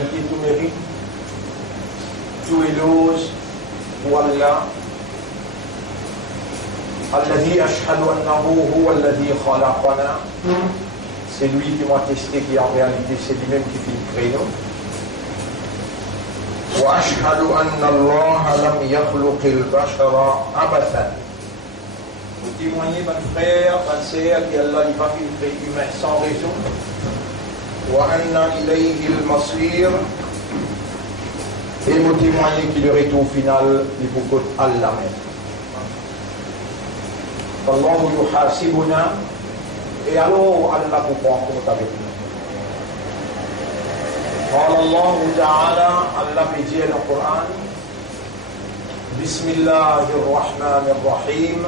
qui tout mérite, tout éloge pour Allah. Alladhi ashhadu annahu huwa alladhi khalaqana. C'est lui qui m'a testé, qui en réalité c'est lui-même qui fait créer nous. Wa ashhadu anna Allah lam yakhluqil bashara abathan. Vous témoignez, mon frère, ma sœur, qu'Allah n'a pas fait créer humain sans raison. Wa anna ilayhi al-masir. Et vous témoignez qu'il le retour final, il faut que Allah même. Allah yuhasibuna. Et alors Allah vous prend en compte avec nous. قال الله تعالى الله بيجي القرآن بسم الله الرحمن الرحيم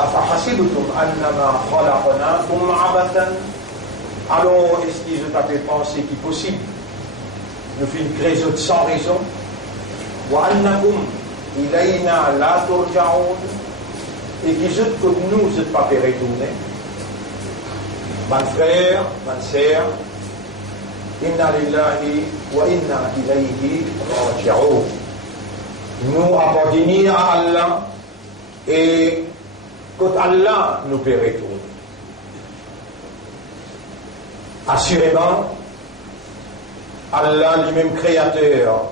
أفحسبتم أنما خلقناكم عبثا. Alors est-ce qu'ils ont tapé penser qu'il est possible de faire une création sans raison وأنكم إلينا لا ترجعون et qu'ils ont que nous ne pas fait retourner. Mon frère, ma sœur, inna lillahi wa inna ilayhi raji'un. Nous appartenons à Allah et quand Allah nous peut retourner. Assurément, Allah lui-même créateur,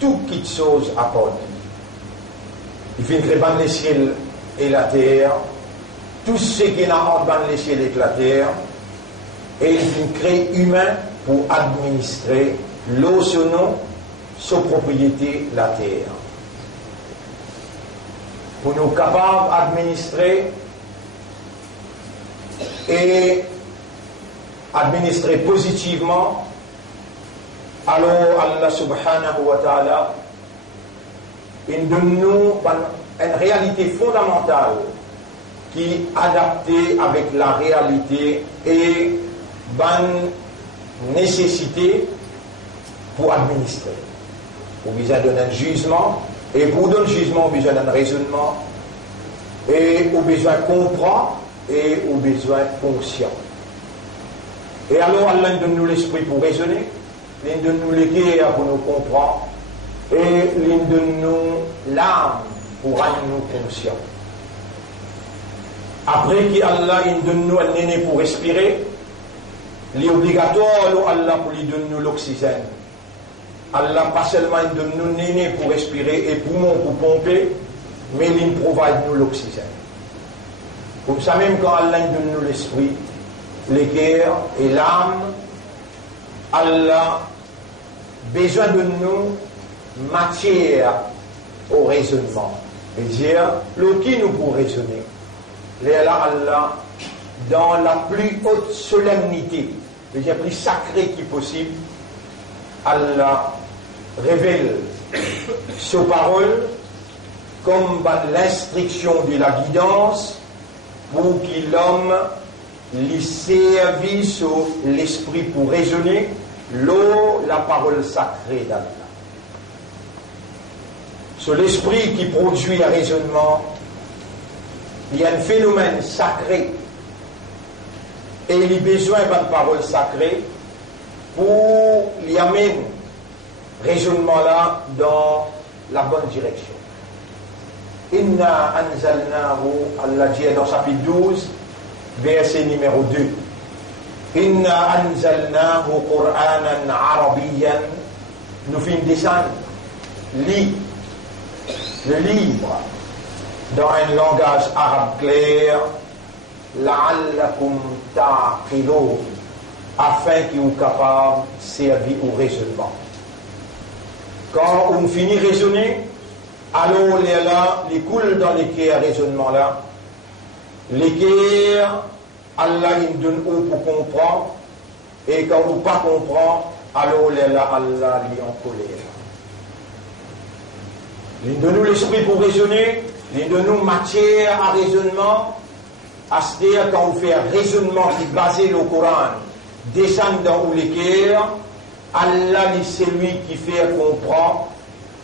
tout qui chose apporte. Il fait créer les ciels et la terre, tout ce qui n'a pas les ciels et la terre, et il crée humain pour administrer l'eau, son nom, sa propriété, la terre. Pour nous capables d'administrer et administrer positivement, alors Allah subhanahu wa ta'ala, il donne nous une réalité fondamentale qui est adaptée avec la réalité et bonne nécessité pour administrer. Pour besoin d'un jugement, et pour donner jugement, on a besoin d'un raisonnement, et on a besoin de comprendre, et on a besoin de conscient. Et alors Allah donne nous l'esprit pour raisonner, il donne nous l'équerre pour nous comprendre, et il donne nous l'âme pour rendre nous conscients. Après qu'Allah donne nous un néné pour respirer, il est obligatoire Allah pour lui donner nous l'oxygène. Allah pas seulement donne nous néné pour respirer et poumons pour pomper, mais il provide nous l'oxygène. Comme ça même quand Allah donne nous l'esprit, le cœur et l'âme, Allah besoin de nous matière au raisonnement. C'est-à-dire, le qui nous pour raisonner. Là, Allah, dans la plus haute solennité, c'est-à-dire plus sacrée qui possible, Allah révèle ses paroles comme l'instruction de la guidance pour que l'homme lui servisse l'esprit pour raisonner l'eau, la parole sacrée d'Allah. Sur l'esprit qui produit le raisonnement, il y a un phénomène sacré et il a besoin d'une parole sacrée pour lui amener le raisonnement là dans la bonne direction. Inna anzalnahu, Allah dit dans chapitre 12, verset numéro 2. Inna anzalnahu Qur'anan Arabiyyan. Nous faisons descendre le livre dans un langage arabe clair, la'allakum ta'qilun, afin qu'ils soient capables de servir au raisonnement. Quand on finit de raisonner, alors les coule dans les cœurs raisonnement là, les cœurs, Allah il donne pour comprendre, et quand on ne pas comprend, alors Allah lui en colère. Il donne nous l'esprit pour raisonner, il donne nous matière à raisonnement, c'est-à-dire quand on fait un raisonnement qui est basé sur le Coran, descend dans les cœurs, Allah c'est lui qui fait comprendre.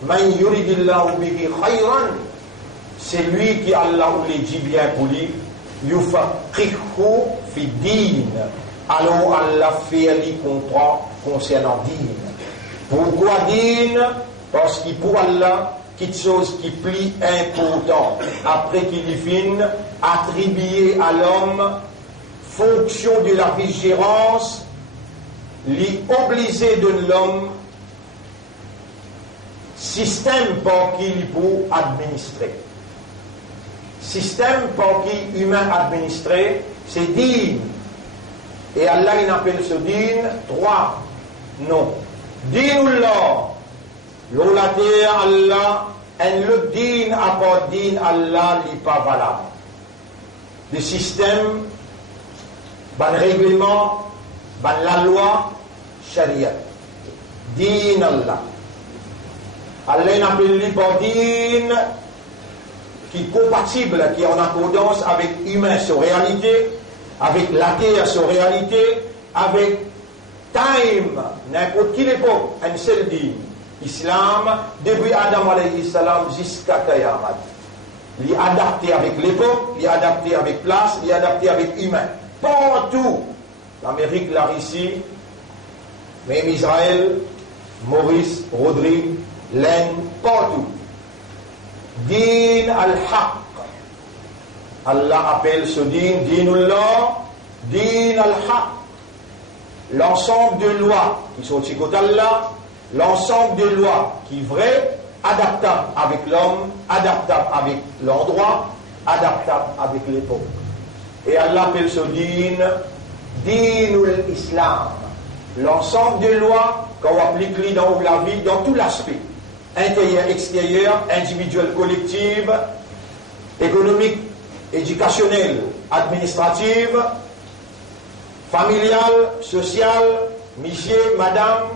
Man yuridillahu bihi khayran, c'est lui qui Allah ou les dit bien pour lui, yufaqihu fi din, alors Allah fait lui comprend concernant din. Pourquoi din? Parce que pour Allah, quelque chose qui est plus important, après qu'il finisse, attribuer à l'homme fonction de la vigilance, lui obliger de l'homme système par qui il peut administrer. Système par qui humain administré, c'est din. Et Allah il appelle ce din 3 noms. Dinullah, l'olateur Allah, et le din à part din Allah n'est pas valable. Le système, le règlement, la loi, sharia. Din Allah. Allah appelle lui par din qui est compatible, qui est en accordance avec l'humain, sa réalité, avec la terre, sa réalité, avec time, n'importe quelle époque, un seul din. Islam, depuis Adam alayhi salam jusqu'à Qayamat. Il est adapté avec l'époque, il est adapté avec place, il est adapté avec humain. Partout. L'Amérique, la Russie, même Israël, Maurice, Rodrigue, l'Inde, partout. Din al-Haq. Allah appelle ce din, dinullah, din al-Haq. L'ensemble de lois qui sont au côté d'Allah, l'ensemble de lois qui est vrai, adaptable avec l'homme, adaptable avec l'endroit, adaptable avec l'époque. Et Allah appelle ce din, dinul Islam. L'ensemble des lois qu'on applique dans la vie, dans tout l'aspect. Intérieur, extérieur, individuel, collectif, économique, éducationnel, administratif, familial, social, monsieur, madame,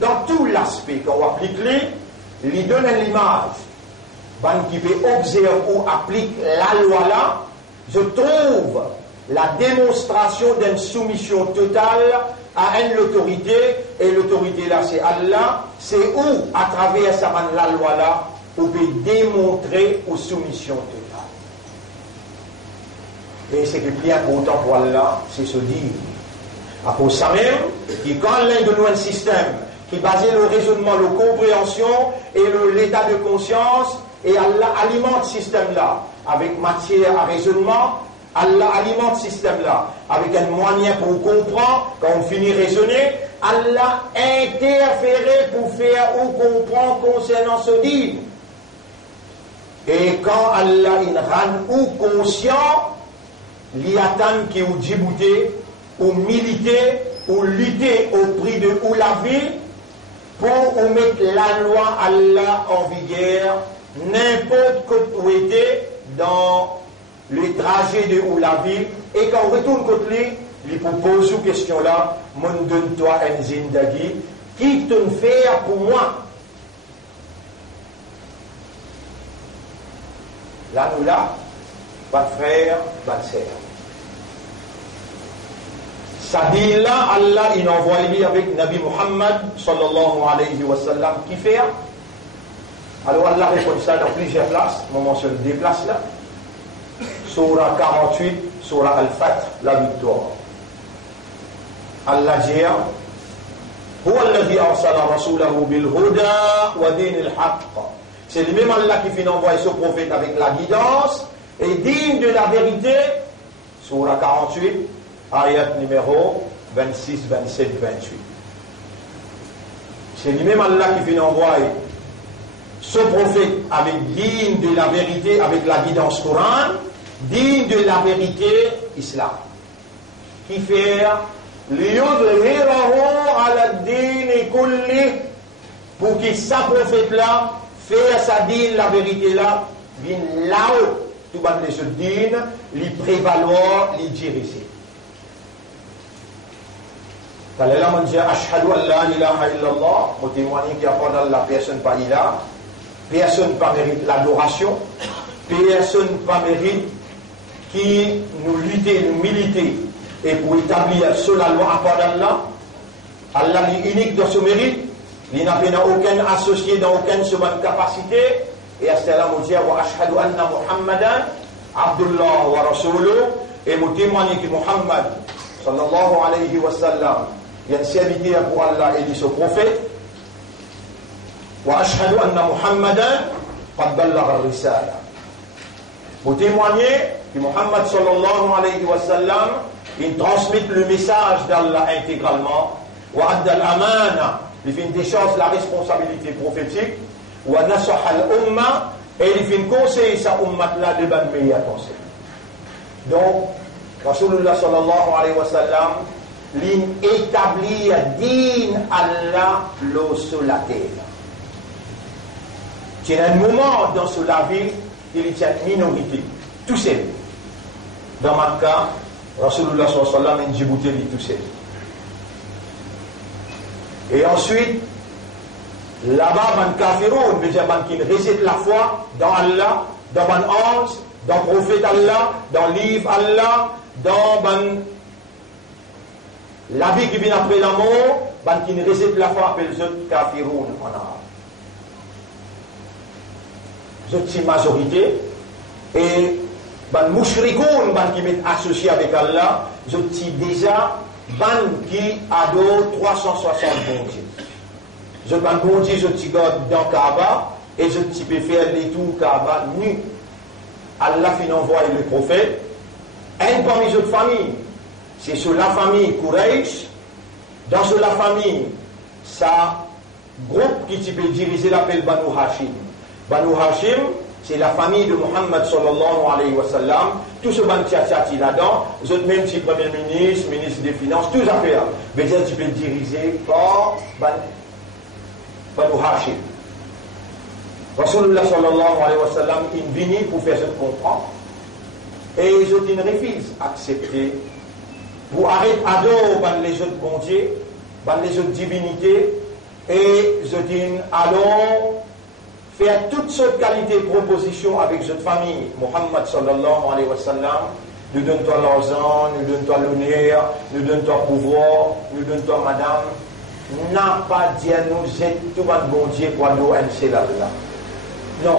dans tout l'aspect qu'on applique, il donne l'image. Ben, qui peut observer ou applique la loi là, je trouve la démonstration d'une soumission totale à une autorité, et l'autorité là c'est Allah, c'est où, à travers la loi là, on peut démontrer une soumission totale. Et ce qui est plus important pour Allah, c'est se dire, à cause de ça même, que quand l'un de nous a un système qui basait le raisonnement, la compréhension et l'état de conscience, et Allah alimente ce système-là avec matière à raisonnement, Allah alimente ce système-là avec un moyen pour comprendre, quand on finit de raisonner, Allah interfère pour faire ou comprendre concernant ce dit. Et quand Allah il rend ou conscient, il attend qu'il ou djibouté, ou militer, ou lutter au prix de ou la vie, pour mettre la loi Allah en vigueur, n'importe où était dans le trajet de où la vie, et quand on retourne contre lui, il peut poser cette question-là, mon donne-toi un zindagi, qui te fait pour moi? Là, nous là, pas de frère, pas de sœur. Ça dit là, Allah, il envoie lui avec Nabi Muhammad, sallallahu alayhi wa sallam, qui fait? Alors Allah répond ça dans plusieurs places, on mentionne des places là. Surah 48, Surah Al-Fath, la victoire. Allah dit, هو الذي أرسل رسوله بالهدى ودين الحق. C'est lui-même Allah qui finit envoyer ce prophète avec la guidance et digne de la vérité. Surah 48, ayat numéro 26, 27, 28. C'est lui-même Allah qui finit envoyer ce prophète avec digne de la vérité, avec la guidance Coran, digne de la vérité Islam. Qui fait لِيُظْهِرَهُ عَلَى الدِّينِ كُلِّهِ, pour que sa prophète-là fait sa dîne, la vérité-là, vient là-haut, tout le monde les dîne, les prévaloir, les diriger. Quand là, on dit Ashhadu an la ilaha illallah, on témoigne qu'il n'y a pas d'Allah, personne pas ilah, personne pas mérite l'adoration, personne pas mérite qui nous lutter, nous militer, et pour établir sur la loi à part d'Allah. Allah est unique dans ce mérite, il n'a aucun associé dans aucune seconde capacité, et à ce moment-là, on dit wa ashhadu anna Muhammadan Abdullah wa Rasuluh, et on témoigne que Muhammad, sallallahu alayhi wa sallam, il y a une serviteur pour Allah et dit ce prophète, wa ashhadu anna Muhammadan qad ballagha ar-risala. Pour témoigner que Muhammad sallallahu alayhi wa sallam, il transmet le message d'Allah intégralement, wa adda al-amana, il fait une décharge la responsabilité prophétique, wa nasaha al-umma, et il fait une conseil sa ummat là de ban meilleur conseil. Donc, Rasulullah sallallahu alayhi wa sallam, il établit din Allah l'eau sur la terre. Il y a un moment dans la vie, il y a une minorité, tout seul. Dans ma cas, Rasulullah sallallahu alayhi wa sallam, Djibouti, il est tout seul. Et ensuite, là-bas, man kafiroun, mais qui réside la foi dans Allah, dans man ange, dans le prophète Allah, dans le livre Allah, dans la vie qui vient après la mort, qui réside la foi appelle les kafiroun en arabe. C'est une majorité, et les mouchrikoun qui sont associés avec Allah, c'est déjà qui adorent 360 bon Dieu. Je ban bon Dieu, je t'y garde dans Kaaba, et je t'y peux faire les tours Kaaba nu. Allah fin envoie le prophète, un parmi les autres familles, c'est sur la famille Quraysh, dans sur la famille, ça, groupe qui peut diriger l'appel Banu Hashim. Banu Hashim, c'est la famille de Muhammad sallallahu alayhi wa sallam, tout ce ban tchatchati là-dedans, les autres même si premier ministre, ministre des Finances, tous affaires, mais tu peux diriger par Banu Hashim. Rasulullah sallallahu alayhi wa sallam, il vient pour faire ce comprendre, et ils ont une refuse accepter pour arrêter d'adorer les autres bon Dieu, les autres divinités, et ils ont dit allons faire toutes sortes de qualités de propositions avec cette famille. Muhammad sallallahu alayhi wa sallam, nous donne-toi l'argent, nous donne-toi l'honneur, nous donne-toi pouvoir, nous donne-toi madame. N'a pas dit à nous, c'est tout le bon Dieu pour nous ainsi là. Non.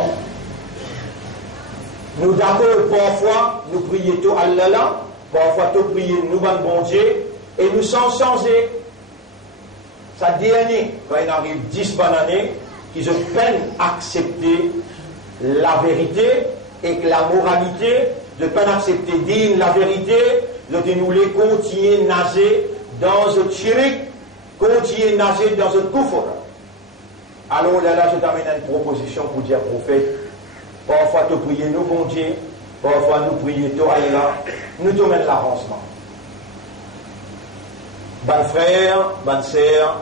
Nous d'accord, parfois, nous prions tout Allah là, parfois tout prions nous bon Dieu, et nous sommes changés. Ça dernier, quand il arrive 10 années, qu'ils ont peine à accepter la vérité et que la moralité, de peine à accepter dire la vérité, de nous les continuer à nager dans un chirik, continuer à nager dans un kufr. Alors là, je t'amène une proposition pour dire prophète, parfois tu prier nous bon Dieu, parfois nous prier toi Allah, nous te mène l'avancement. Bon frère, bonne sœur,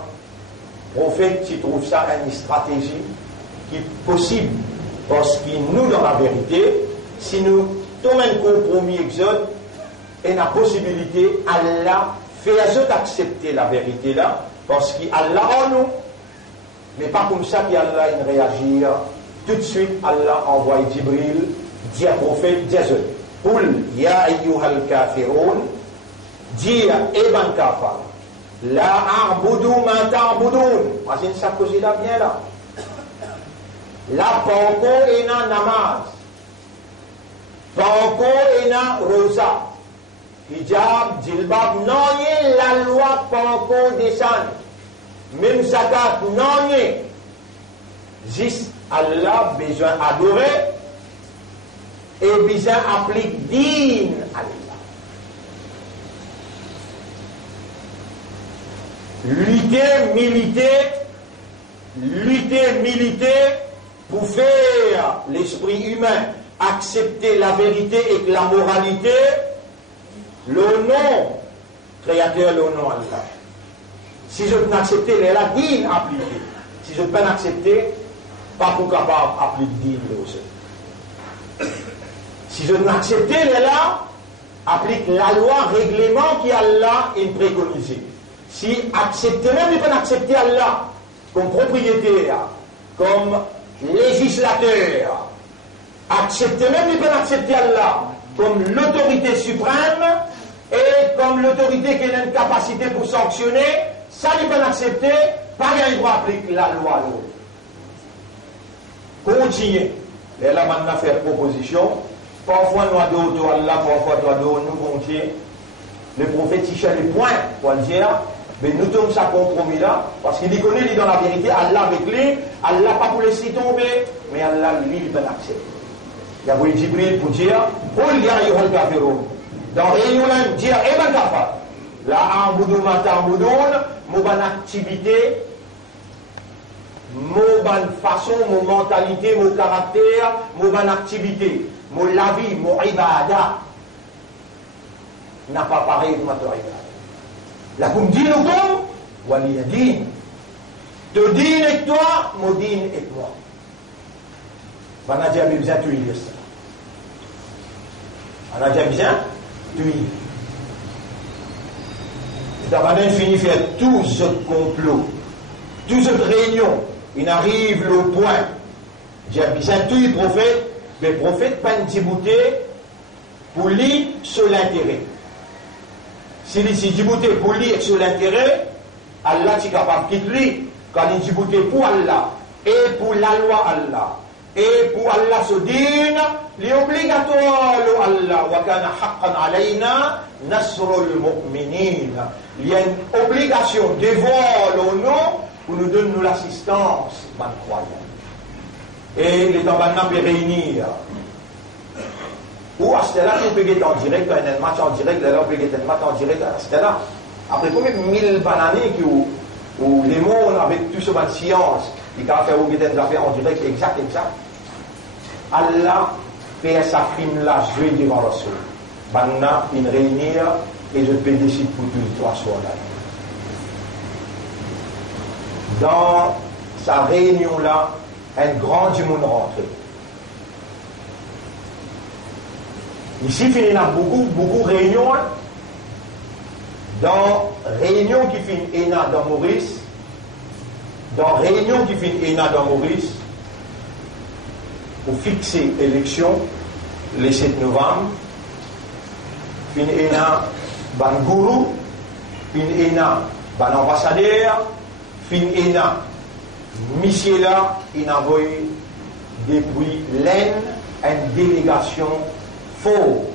prophète, tu trouves ça une stratégie qui est possible parce que nous, dans la vérité, si nous tombons un compromis exode et la possibilité, Allah fait accepter la vérité là parce qu'Allah en nous, mais pas comme ça qu'Allah réagit. Tout de suite, Allah envoie Jibril, dit à prophète, dit à eux, Qul ya ayyuhal kafirun, dit à Eban Kafar. La a'budu ma ta'budun. Voici ça que j'ai là bien là. La panko ena namaz. Panko ena rosa. Hijab, jilbab, non y la loi panko descend. Même zakat, non y. Juste Allah besoin adorer et besoin appliquer din Allah. Lutter, militer pour faire l'esprit humain accepter la vérité et la moralité, le nom créateur, le nom Allah. Si je peux accepter les la dîne appliquée, si je peux accepter, pas pour capable d'appliquer dîne aussi. Si je peux accepter les là, applique la loi, règlement qui Allah est préconisé. Si accepter, même il peut accepter Allah comme propriétaire, comme législateur, accepter, même il peut accepter Allah comme l'autorité suprême et comme l'autorité qui a une capacité pour sanctionner, ça il peut accepter, pas il doit appliquer la loi. Continuez. Et là maintenant faire proposition. Parfois nous adorons Allah, parfois nous adorons nous bon Dieu. le prophète tichait les points pour le dire, mais nous tombons ça compromis là, parce qu'il connaît, il dans la vérité, Allah avec lui, Allah pas pour laisser tomber, mais Allah lui, il va l'accepter. Il y a voulu Jibril pour dire, Qul ya ayyuhal kafirun. Dans réunion là, dire, eh ben kafar, la a'budu ma ta'budun, mon activité, mon façon, mon mentalité, mon caractère, mon activité, mon la vie, mon ibada, n'a pas pareil de ma ibada. La koum dinukum, waliya din. Te din et toi, mon din et moi. On a déjà besoin de lire ça. On a déjà besoin de lire. C'est avant de finir faire tout ce complot, toute cette réunion, il arrive le point. J'ai besoin de tout le prophète, mais le prophète pas une djibouté pour lire sur l'intérêt. Si les djibouté pour lire sur l'intérêt, Allah est capable de lire quand il djibouté pour Allah et pour la loi Allah. Et pour Allah se dire, l'obligatoire Allah, wa kana haqqan alayna nasrul mu'minin. Il y a une obligation devant le nom pour nous donner l'assistance, man croyant. Et les temps peut réunir. Ou à ce là, on peut être en direct, quand il y a un match en direct, là, on peut être un match en direct à ce là. Après combien de 1000 bananes où les mondes avec tout ce de science, il va faire des affaires en direct exact. Allah fait sa film là, je vais devant le sol. Maintenant, il réunir et je peux décider pour tous les 3 soirs là. Dans sa réunion là, un grand du monde rentré. Ici, il y a beaucoup de réunions. Dans réunion qui fait ENA dans Maurice, dans réunion qui fait ENA dans Maurice, pour fixer l'élection le 7 novembre, fin ENA ban gourou, fin ENA ban ambassadeur, fin ENA monsieur là, il a envoyé depuis l'Aisne une délégation fort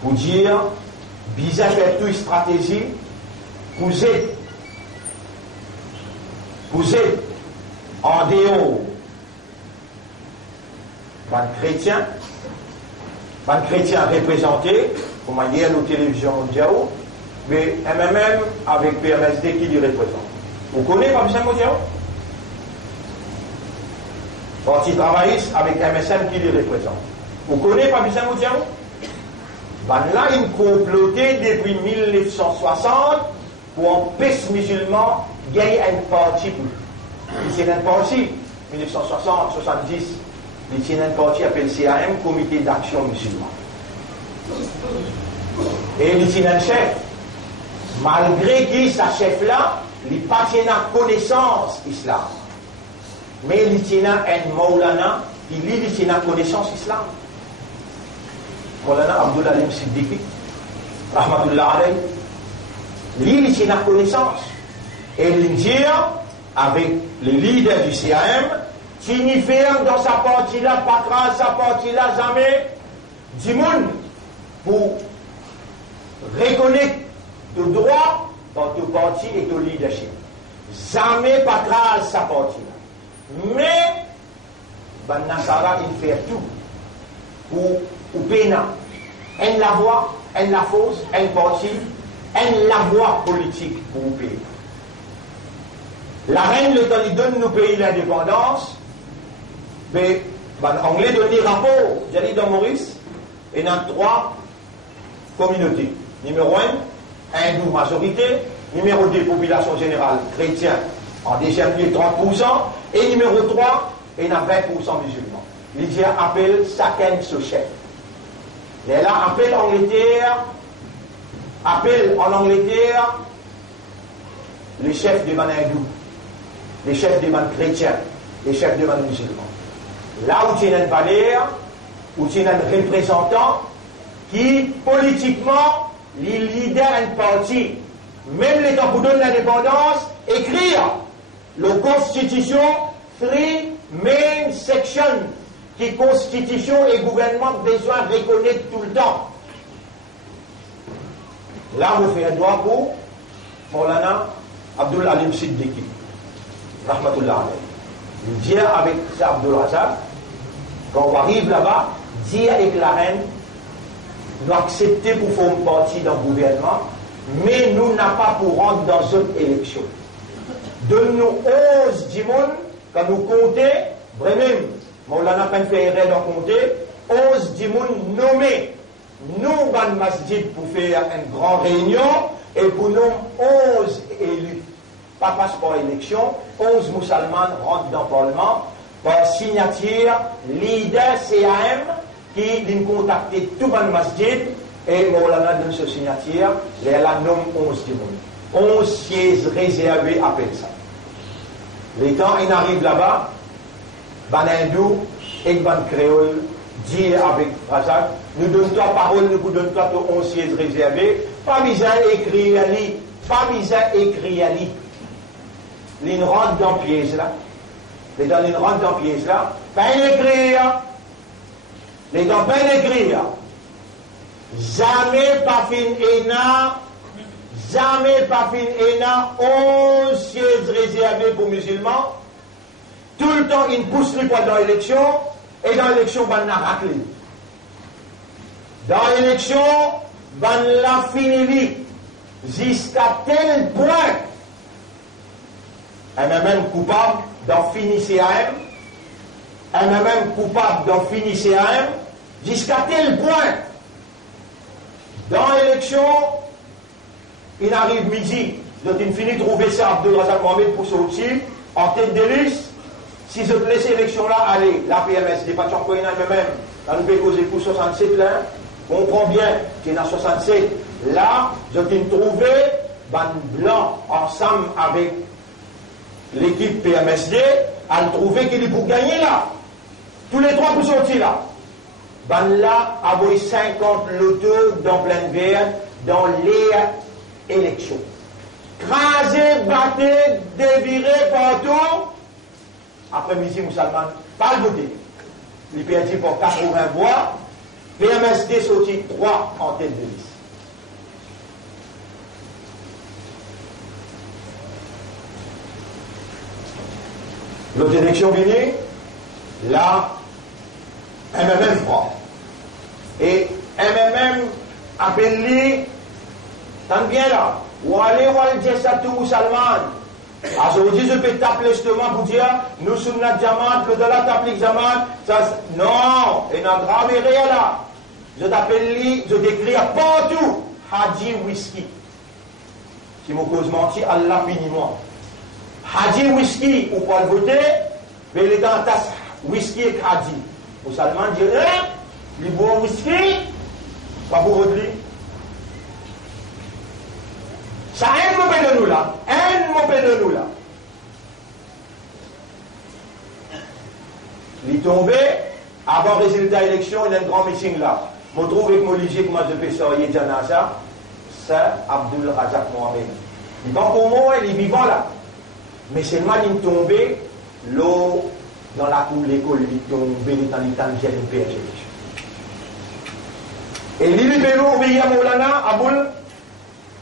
pour dire bizarre faire toute stratégie pour aider en dehors ban chrétien représenté comme hier la télévision mondiale, mais MMM avec PMSD qui les représente. Vous connaissez Pape Saint-Mondial? Parti travailliste avec MSM qui les représente. Vous connaissez Pape Saint-Mondial? Ben là, ils complotaient depuis 1960 pour empêcher les musulmans de gagner un parti. C'est un parti, 1960-70, c'est un parti appelé CAM, Comité d'Action Musulman. Et il est un chef. Malgré que sa chef-là, il n'a pas de connaissance islam. Mais il a un Maulana, il a connaissance islam. Maulana Abdul Alim Siddiqui, Rahmatullah alayhi, lui, il a connaissance. Et il dit, avec les leaders du CAM, signifie dans sa partie-là, pas grâce sa partie-là, jamais, du monde, pour reconnaître le droit dans ton parti et ton leadership. Jamais pas grâce sa partie-là. Mais, Ben Nassara, il fait tout pour peiner. Elle la voix, elle la force, elle parti, elle la voix politique pour vous payer. La reine, le temps, il donne nos pays l'indépendance, mais ben, anglais donne des rapports. J'ai dit dans Maurice, il y a 3 communautés. Numéro 1, hindou majorité. Numéro 2, population générale chrétienne en deuxième lieu 30%. Et numéro 3, il y a 20% musulmans. L'Église appelle chacun ce chef. Et là, appelle en Angleterre les chefs des man hindous, les chefs des man chrétiens, les chefs des man musulmans. Là où tu as une valeur, où tu as un représentant qui, politiquement, les leaders d'un parti, même les temps pour donner l'indépendance, écrire la Constitution 3 main section, qui Constitution et gouvernement besoin de reconnaître tout le temps. Là, vous faites un droit pour Maulana Abdul Alim Siddiqui, rahmatullah alayhi. Il dit avec Abdul Razak, quand on arrive là-bas, dit avec la reine, nous accepter pour faire une partie dans le gouvernement, mais nous n'avons pas pour rentrer dans une élection. Donne-nous 11 dimon, quand nous comptons, vraiment, Maulana Pen fait erreur d'en compter, 11 dimon nommés, nous, ban masjid, pour faire une grande réunion, et pour nous, 11 élus. Pas passe par élection, 11 musulmans rentrent dans le Parlement, par signature, leader CAM, qui vient contacter tout le masjid, et Maulana donne ce signature, et elle nomme 11 dimon. 11 sièges réservés appellent ça. Les temps, il arrive là-bas, ban hindou et ban créole, dit avec Razak, nous donnons toi parole, nous donnons toi 11 sièges réservés, pas besoin d'écrire à lui, pas besoin d'écrire à lui. Il rentre dans la pièce là, les gens rentrent dans la pièce là, pas écrire, les gens pas écrire, jamais pas fin ENA, jamais pas fin ENA, 11 sièges réservés pour musulmans, tout le temps ils poussent les poids dans l'élection, et dans l'élection, on a raclé. Dans l'élection, on l'a fini jusqu'à tel point, elle est même coupable d'en finir CAM, elle est même coupable d'en finir CAM, jusqu'à tel point. Dans l'élection, il arrive midi, donc il finit de trouver ça Abdul Razak Mohamed pour sortir en tête de liste. Si je laisse l'élection là, allez, la PMS, pas de championnat même, là nous pouvons causer pour 67 là, on comprend bien qu'il y en a 67. Là, je t'ai trouvé, ban blanc, ensemble avec l'équipe PMSD, à le trouver qu'il est pour gagner là. Tous les trois pour sortir là. Ban là, avoir 50 lotos dans plein vert, dans les élections. Crasé, batté, déviré partout. Après-midi, musulman, pas le voter. Il perdit pour 80 voix. PMSD sorti 3 en tête de liste. L'autre élection venue, là, MMM prend. Et MMM appelle-lui, tant bien là, ou allez dire ça tout musulman. Aujourd'hui, je peux t'appeler justement pour dire, nous sommes notre diamant, le dollar t'applique diamant. Non, et notre grave est réel là. Je t'appelle lui, je décris partout, Hadji Whisky. Si mon cause menti, Allah finit moi. Hadji Whisky, ou pas le voter, mais les dans tasse Whisky et Hadji. Vous seulement dire, les bons whisky, pas pour votre lit. Ça un mot de nous là. Un mot de nous là. Il est tombé, avant le résultat de l'élection, il y a un grand meeting là. Je me trouve avec mon logique, moi je fais ça, il y a Janaza, c'est Abdul Razak Mohamed. Il va pour moi, il est vivant là. Mais seulement il est tombé, l'eau dans la cour de l'école, il est tombé dans l'Italie, il PRG. Et l'île obéit à Maulana Abul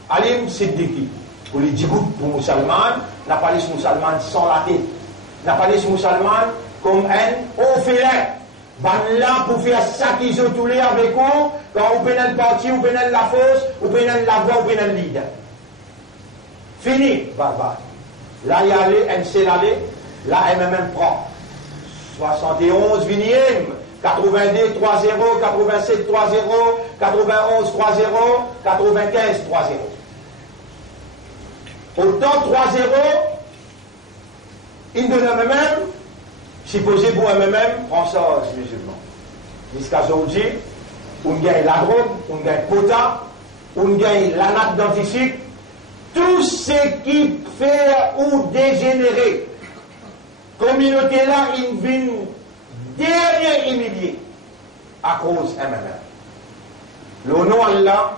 Alim Siddiqui, pour les djibout pour musulmans, la police musulmane sans la tête. La police musulmane comme un orphelin. Ban là pour faire ça qu'ils ont tous les avec eux, quand on peut le parti, on peut la force, on peut la voix, on peut le leader. Fini, barbare. Là, il y a allé, MC l'allé, là, MMM prend. 71 vinième, 82 3-0, 87 3-0, 91 3-0, 95 3-0. Autant 3-0, il donne MMM, supposé pour MMM, François musulman. Jusqu'à aujourd'hui, on gagne la drogue, on gagne potin, on gagne la nappe dentistique, tout ce qui fait ou dégénérer. Communauté là, il vient derrière humilié à cause MMM. Le nom Allah,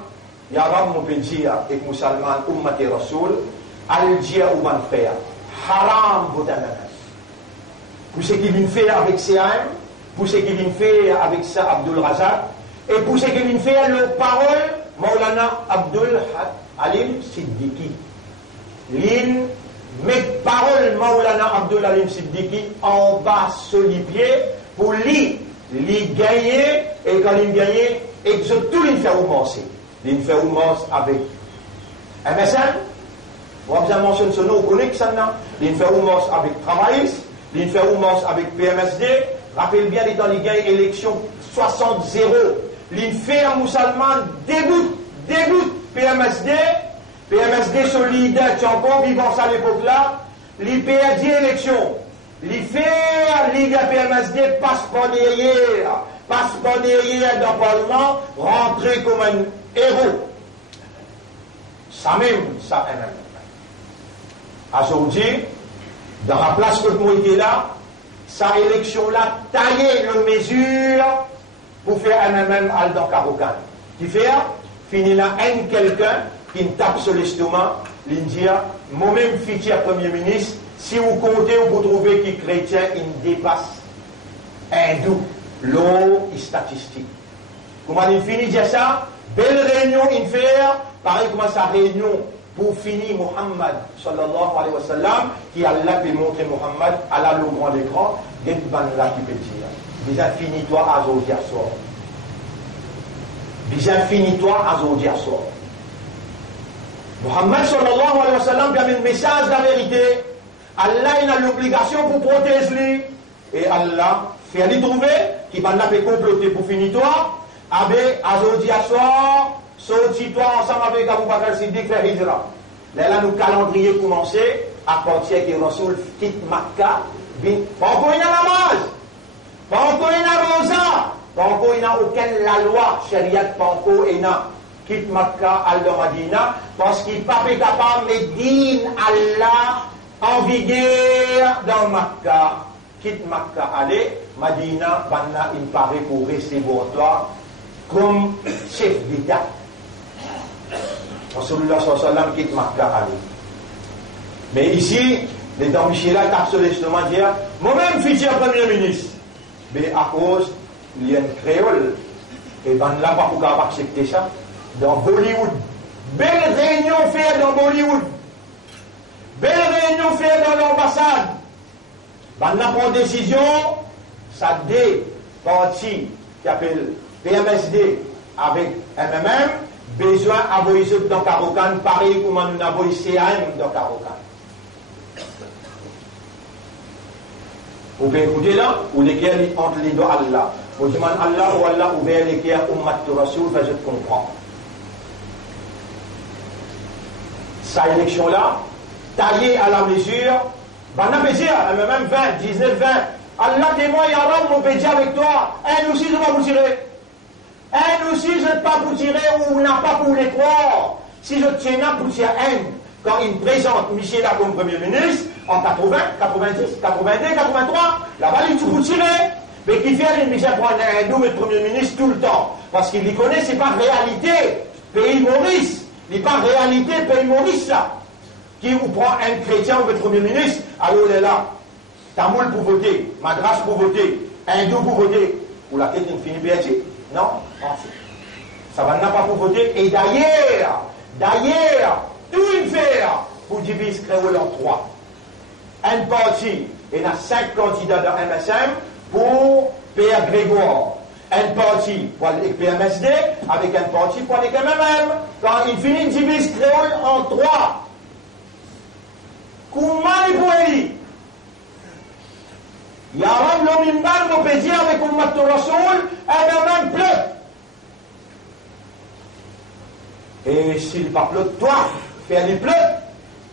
Yarab Moupenjia et Moussalman Ummati Rasoul, Al-Jia ou Manfea, Haram Boudananas. Pour ce qu'il vient faire avec CAM, pour ce qu'il vient faire avec ça Abdul Razak, et pour ce qu'il vient faire le parole Maulana Abdul Halim Siddiqui. L'île met parole Maulana Abdul Halim Siddiqui en bas sur les pieds pour lui gagner, et quand il gagne, et surtout il fait commencer. Il fait commencer avec MSN. On va mentionner ce nom, on connaît que ça n'a. Il fait commencer avec Travaillis, il fait commencer avec PMSD. Rappelle bien, dans les gains élection 60-0. Il fait un musulman dégoûte PMSD. PMSD solide, tu encore vivant à l'époque-là. Il perd 10 élections. Il fait Ligue PMSD passe pas derrière dans le Parlement, rentrer comme un héros. Ça même. Aujourd'hui, dans la place que moi était là, sa élection-là taillait le mesure pour faire un même dans Carocan. Qui fait, finit là, quelqu'un qui me tape sur l'estomac, il dit, moi-même, futur Premier ministre, si vous comptez, vous trouvez qu'il chrétien, il dépasse hindou, l'eau est statistique. Comment il finit de dire ça? Belle réunion, il fait, pareil comme sa réunion pour finir Muhammad, sallallahu alayhi wa sallam, qui Allah peut montrer Muhammad, Allah le grand écran, des ban là qui peut dire. Déjà finis-toi à Zodia soir. Déjà finis-toi à Zodia soir. Muhammad, sallallahu alayhi wa sallam, il y avait un message de la vérité. Allah il a l'obligation pour protéger lui. Et Allah fait aller trouver qui va n'a pas comploter pour finir toi. Avec Azodia soir, sortis-toi ensemble avec Abu Bakr Siddiq faire Hijra. Là, nous calendrier commencé à partir que Rasoul quitte Makkah. Pas encore il y a namaz, pas encore il y a rosa, pas encore il n'y a aucune la loi, Shariat, pas encore il y a quitte Makkah al Madina parce qu'il n'est pas capable de dire Allah en vigueur dans Makkah. Quitte Makkah, allez, Madina, Banna, il paraît pour recevoir toi comme chef d'État. Rasulullah sallallahu alayhi wa sallam quitte Makkah, allez. Mais ici, les dents Michela tapent sur l'estomac dire moi-même, futur Premier ministre. Mais à cause, il y a une créole, et Banna, pas pour accepter ça, dans Bollywood. Belle réunion faite dans Bollywood. Belle réunion faite dans l'ambassade. Banna prend décision, ça des partis qui appelle PMSD avec MMM, besoin d'envoyer dans Carocan, pareil comme on a envoyé CAM dans Carocan. Vous pouvez écouter là, ou lesquels entre les deux Allah. Vous demandez Allah ou Allah ouvert lesquels Ummat Rasoul, je te comprends. Sa élection-là, taillée à la mesure, Banna Bézir, même 20, 19, 20. Allah témoin, Ya Rab, mon pédia avec toi. Un aussi, je ne vais pas vous tirer. Un aussi, je ne vais pas vous tirer ou n'a pas pour les croire. Si je tiens là pour tirer un, quand il me présente Michel comme Premier ministre, en 80, 90, 82, 83, là-bas, il faut tirer. Mais qui fait, il Michel prendre un double Premier ministre tout le temps. Parce qu'il y connaît, c'est pas réalité. Pays Maurice. Il n'est pas réalité, pays Maurice, là. Qui vous prend un chrétien ou le Premier ministre, alors il est là. Tamoul pour voter, Madras pour voter, Hindou pour voter. Ou la quête finit bien dit. Non, ça va n'a pas pour voter. Et d'ailleurs, tout une fait pour diviser créole en 3. Un parti, il y a 5 candidats dans MSM pour Père Grégoire. Un parti pour le PMSD avec un parti pour les MMM. Quand il finit divise créole en 3. Comment il peut aller? Il y a un homme qui peut dire avec Ummat Rasoul, elle a même pleut. Et s'il pas pleut, toi, fais-lui pleut.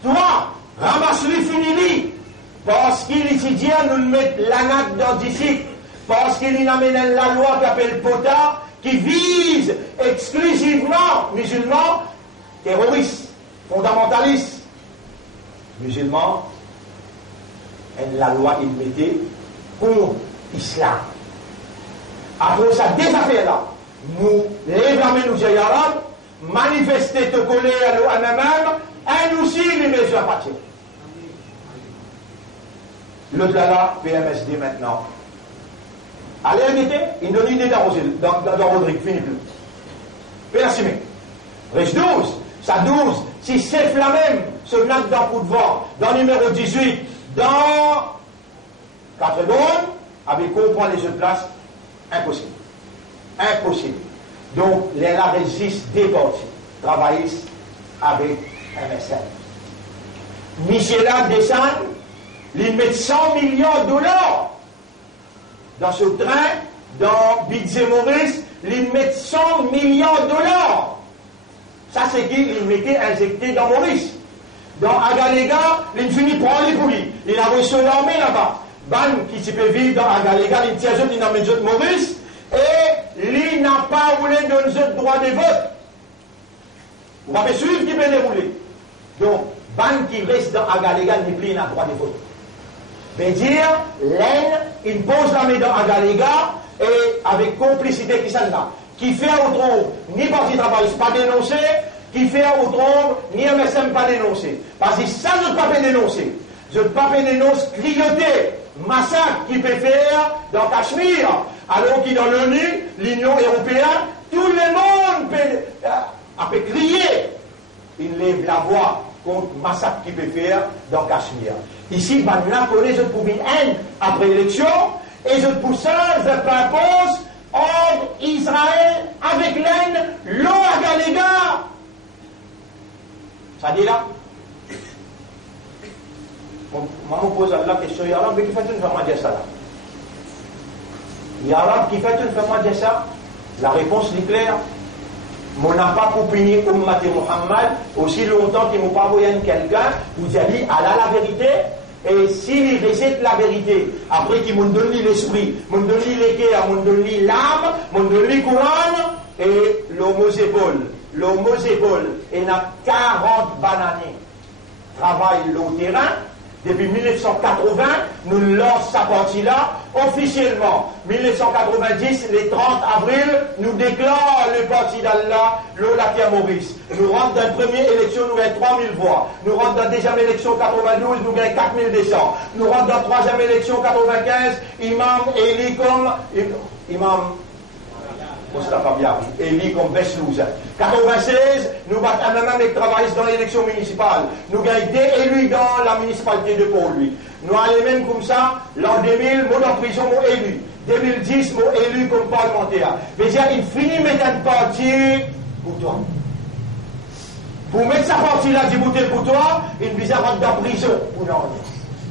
Toi, ramasse-lui, finis-lui. Parce qu'il étudie, nous le met la natte dans d'ici. Parce qu'il amène la loi qui s'appelle POTA, qui vise exclusivement musulmans, terroristes, fondamentalistes. Musulmans, et la loi il mettait pour l'islam. Après ça, des affaires-là, nous lèvons nous disons arabes, manifester te coller à nous-mêmes, et nous aussi les mesures à partir. L'autre là, PMSD maintenant. Allez inviter, il donne une idée dans Rodrigue, fini plus. Merci. Reste 12. Ça 12. Si c'est la même, ce blague dans coup de vent, dans le numéro 18, dans 4 secondes, avec quoi on prend les autres places, impossible. Impossible. Donc, les la résiste déportés, travaillent avec MSN. Michel descend, il met 100 millions de dollars dans ce train, dans Bidze Maurice, il met 100 millions de dollars. Ça, c'est qu'il mettait injecté dans Maurice. Dans Agalega, il finit prendre les poulies. Il a reçu l'armée là-bas. Ban qui s'y peut vivre dans Agalega, il tient il n'a mis Maurice, et il n'a pas voulu donner le droit de vote. Vous m'avez suivre qui peut dérouler. Donc, ban qui reste dans Agalega, il n'a plus le droit de vote. veut dire, l'aine, il pose la main dans Agalega, et avec complicité qui s'en va. Qui fait autre, ni Parti travailliste pas dénoncé, qui fait autre, ni MSM pas dénoncé. Parce que ça, je ne peux pas dénoncer. Je ne peux pas dénoncer crioter, massacre qui peut faire dans Cachemire, alors qu'il dans l'ONU, l'Union européenne, tout le monde peut crier. Il lève la voix contre le massacre qu'il peut faire dans Cachemire. Ici, maintenant, connaît je trouve une haine après l'élection, et je pour ça, je propose ordre Israël avec l'aine, l'eau à Galéga. Ça dit là? Moi, je pose la question, Yaram, mais qui fait une femme dire ça là? Yaram, qui fait une femme dire ça? La réponse est claire. On n'a pas pour punir Ummat et Muhammad aussi longtemps qu'il ne m'a pas envoyé quelqu'un, vous allez à la vérité. Et s'il récite la vérité, après qu'il m'a donné l'esprit, m'a donné les cœurs, m'a donné l'âme, m'a donné le Coran, et l'homosépole, il a 40 bananes. Travaille le terrain. Depuis 1980, nous lançons sa partie-là officiellement. 1990, les 30 avril, nous déclarons le parti d'Allah, l'Olakia Maurice. Nous rentrons dans la première élection, nous gagnons 3000 voix. Nous rentrons dans la deuxième élection 92, nous gagnons 4200. Nous rentrons dans la troisième élection 95, Imam Eli comme Imam Mustafa Biabi, élu comme Beslouza. 96, nous battons même avec travaillistes dans l'élection municipale. Nous gagnons des élus dans la municipalité de Port-Louis. Nous allons même comme ça, l'an 2000, moi en prison, moi élu. 2010, moi élu comme parlementaire. Mais il finit de mettre une partie pour toi. Pour mettre sa partie là, du bouteille pour toi, il vise à rentrer dans la prison pour nous.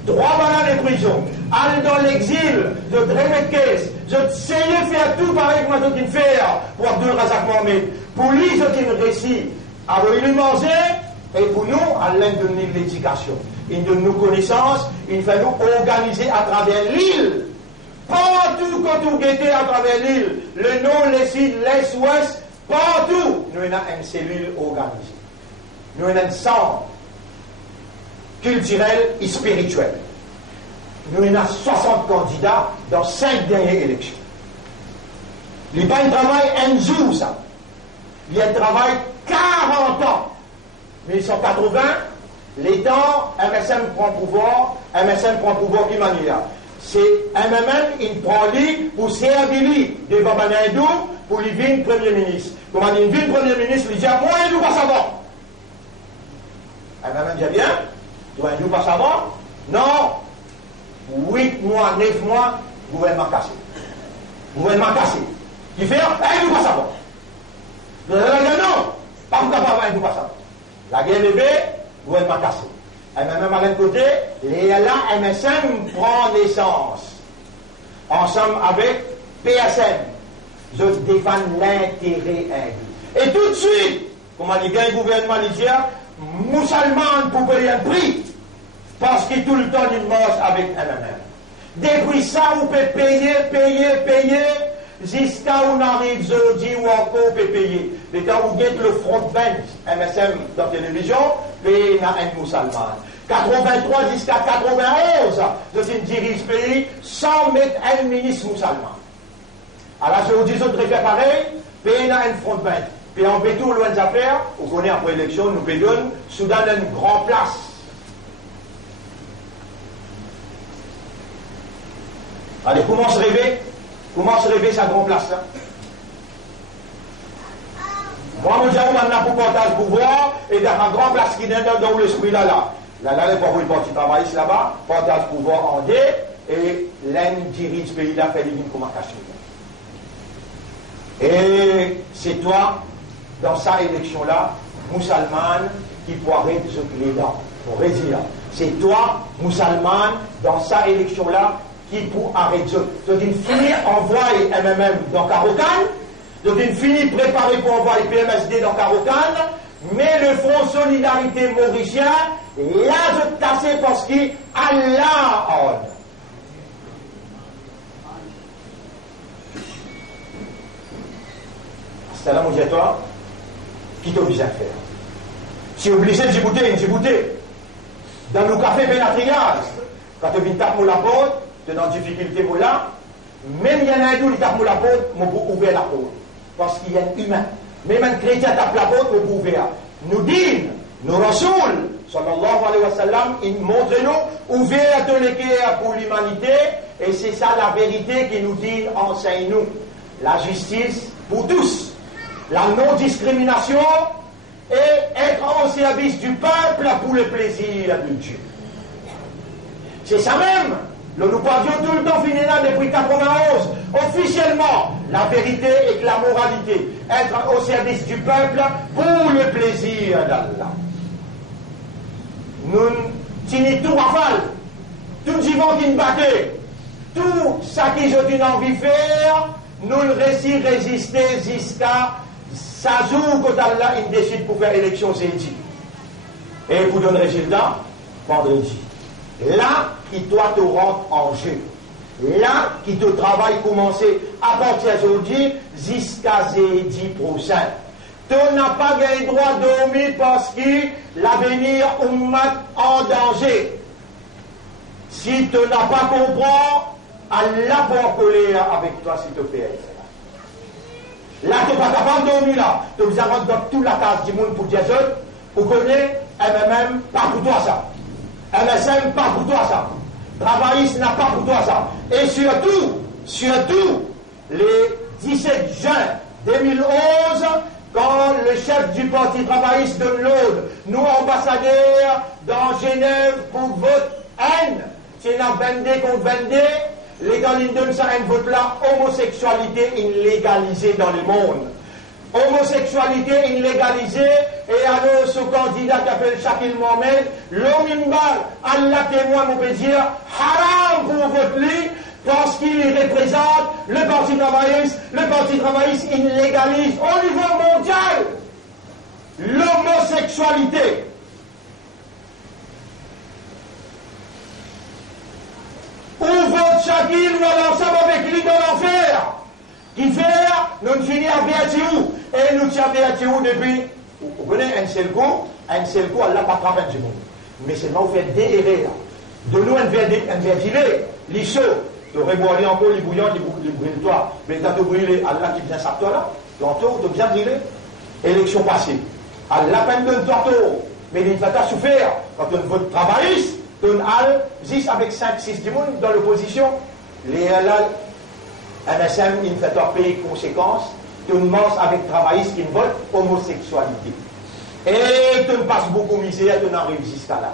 3 bananes de prison. Aller dans l'exil, je te remettre caisse. Je sais faire tout pareil que moi je te faire pour Abdul Razak Mohamed. Pour lui, je te récit. Alors il lui manger, et pour nous, Allah donne l'éducation. Il donne nous connaissances, il fait nous organiser à travers l'île. Partout quand vous guettez à travers l'île, le nord, le sud, l'est, l'ouest, partout, nous avons une cellule organisée. Nous avons un centre culturel et spirituel. Nous avons 60 candidats dans 5 dernières élections. Il n'y a pas un travail un jour, ça. Il y a un travail 40 ans. 1980, les temps, MSM prend pouvoir qui manière. C'est MMM, il prend lui pour servir de Babanindou pour lui venir Premier ministre. Comment il vient Premier ministre, il dit à moi, il ne doit pas savoir. MMM dit bien, il ne doit pas savoir. Non. 8 mois, 9 mois, gouvernement cassé. Gouvernement cassé. Qui fait, il ne doit pas savoir. Non, pas pour capable, il ne doit pas savoir. La guerre levée, gouvernement cassé. Et même à l'autre côté, là, MSM prend naissance. Ensemble avec PSM. Je défends l'intérêt indien. Et tout de suite, comme il y a un gouvernement nigérien, musulman pour payer un prix. Parce que tout le temps, il mange avec MMM. Depuis ça, vous pouvez payer, jusqu'à où on arrive jeudi ou encore, vous pouvez payer. Mais quand vous guettez le front bench MSM dans la télévision, pays n'a un musulman. 83 jusqu'à 91, je dirige le pays sans mettre un ministre musulman. Alors, je vous dis, je préfère pareil, pays n'a un front bench. Puis on peut tout loin des affaires, on connaît après l'élection, nous payons, Soudan a une grande place. Allez, comment se rêver sa grande place là? Moi, je dis, on a pour partage pouvoir, et dans un grand place qui est dans l'esprit là. Là, les pauvres partis travaillistes là-bas, partage pouvoir en deux, et l'un dirige ce pays-là, fait des vignes comme un cachot. Et c'est toi, dans sa élection-là, Moussalman, qui pourra résoudre les dents. Pour résider. C'est toi, Moussalman, dans sa élection-là, qui pourra résoudre. Donc, il finit envoyer MMM dans Carocan, donc il finit préparer pour envoyer PMSD dans Carocan, mais le Front Solidarité Mauricien, là, je tassé parce qu'il a là. C'est là, mon Dieu, toi, qui t'oblige à faire. Si obligé de Djibouti, une Djibouti. Dans le café Benatrias, quand tu viens taper la porte, tu es dans difficulté pour là, même il y en a un qui tape la porte, je peux ouvrir la porte. Parce qu'il y a un humain. Même un chrétien tape la porte, je peux ouvrir. Nous disons, nos Rasoul, sallallahu alayhi wa sallam, ils montrent nous, ouvrir tous les cœurs pour l'humanité, et c'est ça la vérité qui nous dit, enseigne-nous. La justice pour tous. La non-discrimination et être au service du peuple pour le plaisir de Dieu. C'est ça même. Nous parlions tout le temps fini là depuis 91. Officiellement, la vérité et la moralité. Être au service du peuple pour le plaisir d'Allah. Nous tenons tout rafale. Tout vivant qui nous battait. Tout ça qui j'ai une envie de faire, nous le résister jusqu'à ça jour quand Allah il décide pour faire élection, c'est dit. Et pour donner le résultat, vendredi. Là, qui doit te rendre en jeu. Là, qui te travaille commencer à partir d'aujourd'hui jusqu'à jeudi prochain. Tu n'as pas gagné droit de dormir parce que l'avenir ummat en danger. Si tu n'as pas compris, Allah va coller avec toi s'il te plaît. Là, tu n'es pas capable de dormir là. Tu vous avons dans toute la case du monde pour dire ça. Vous connaissez MMM, pas pour toi ça. MSM, pas pour toi ça. Travailliste n'a pas pour toi ça. Et surtout, les 17 juin 2011, quand le chef du parti travailliste donne l'ordre, nous ambassadeurs dans Genève pour vote haine, c'est la 22 contre 22, les gars, ils donnent ça un vote là, homosexualité illégalisée dans le monde. Homosexualité illégalisée, et alors ce candidat qui appelle Shakil Mohamed, l'homme Allah témoin, on peut dire, haram pour voter, parce qu'il représente le Parti travailliste. Le Parti travailliste, il légalise au niveau mondial l'homosexualité. Où vote Shakil, nous allons ensemble avec lui dans l'enfer. Qui fait, nous finissons à Béatiou. Et nous sommes à Béatiou depuis, vous connaissez un seul coup, Allah n'a pas travaillé du monde. Mais c'est là où vous faites déhérer là. De nous, un verdiler, les chauds, tu aurais boire encore les bouillons, les brûle-toi. Mais quand tu brûles, Allah qui vient ça toi là, tantôt, tu viens brûler. Élection passée. Allah peine de tantôt. Mais il va t'as souffert. Quand tu votes travailliste, tu as 10 avec 5-6 du monde dans l'opposition. Les MSM, il fait payer conséquences. Tu manges avec travailliste qui vote homosexualité. Et tu passes beaucoup de misère, tu n'arrives jusqu'à là.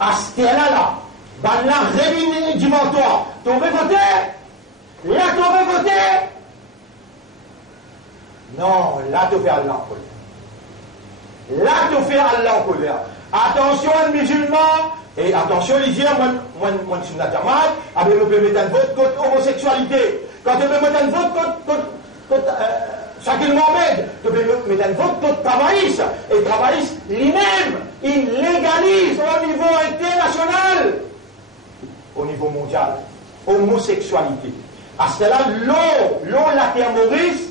À ce là, ben là, réunis du mentor. Tu aurais voté? Là, tu aurais voté? Non, là, tu fais Allah en colère. Là, tu fais Allah en colère. Attention, les musulmans, et attention, les gens, moi, je suis la Jamaat, avec le mettre un vote contre l'homosexualité. Quand tu peux mettre un vote contre Shakil Mohamed, tu peux mettre un vote contre travailliste. Et travailliste, lui-même, il légalise au niveau international, au niveau mondial, homosexualité. À cela, l'eau, la terre Maurice,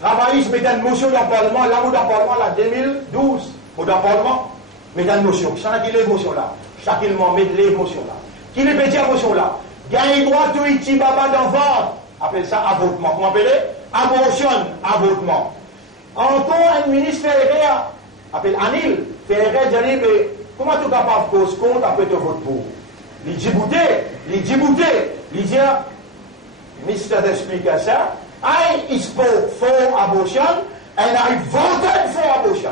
travailliste met une motion dans le Parlement, l'amour dans le Parlement, la 2012, au Parlement, met une motion. Ça n'a pas l'émotion là. Shakil Mohamed, l'émotion là. Qui les petite émotion là? Gagne droit tout ici, baba d'enfant. Appelle ça avortement. Comment appeler? Abortion, avortement. Encore un ministre Ferrer, appelle Anil, Ferrer, dit, mais comment tu es capable de cause compte après te vote pour? Les Djibouti, il dit, ministre d'expliquer ça, I spoke for abortion Elle arrive 21 fois abortion.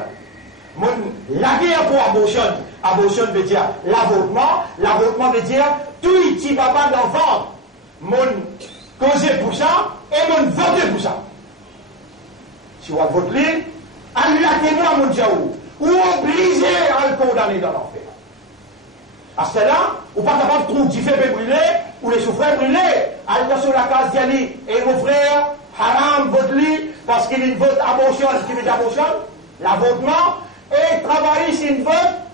La guerre pour abortion. Abortion veut dire l'avortement. L'avortement veut dire tout petit papa d'enfant. Mon causer pour ça et mon voter pour ça. Si vous votez, Allah témoin mon diaou. Ou obligé à le condamner dans l'enfer. À cela, ou pas capable de trouver du feu brûlé, ou les souffrants brûlés. Allah sur la case d'Ali, et mon frère, haram, vote-lui, parce qu'il y a une vote abortion, ce qui veut dire abortion, l'avortement, et travailler, c'est une vote,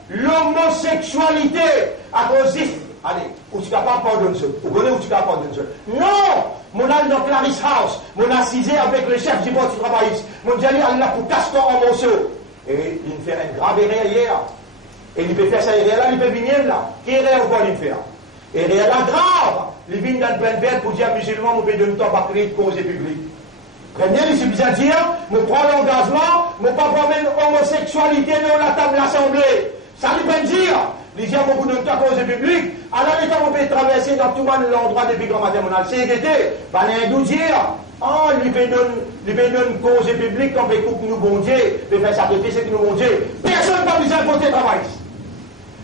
l'homosexualité, à cause de... Allez, où tu capable de pardonner ça? Vous connaissez où tu capable de pardonner ça? Non! Mon allé dans Clarice House, mon assisé avec le chef du bois du travail, mon dit Allah pour castor en morceaux. Et il fait une grave erreur hier. Et il peut faire ça erreur là, il peut venir là. Quelle erreur ou quoi il fait? Erreur là grave. Il vient dans le plein vert pour dire musulman, on peut donner temps à créer de cause publique. Premier, il suffit de dire, je prends l'engagement, je ne pas prendre l'homosexualité dans la table de l'Assemblée. Ça lui peut dire. Il dit à beaucoup de temps à cause publique, alors l'état on peut traverser dans tout l'endroit depuis grand matin, on a le CGT, il nous dire, oh, il peut donner une cause publique, quand on peut couper nous bon Dieu, peut faire sacrifice avec nous bon Dieu. Personne n'a pas besoin de voter travailliste.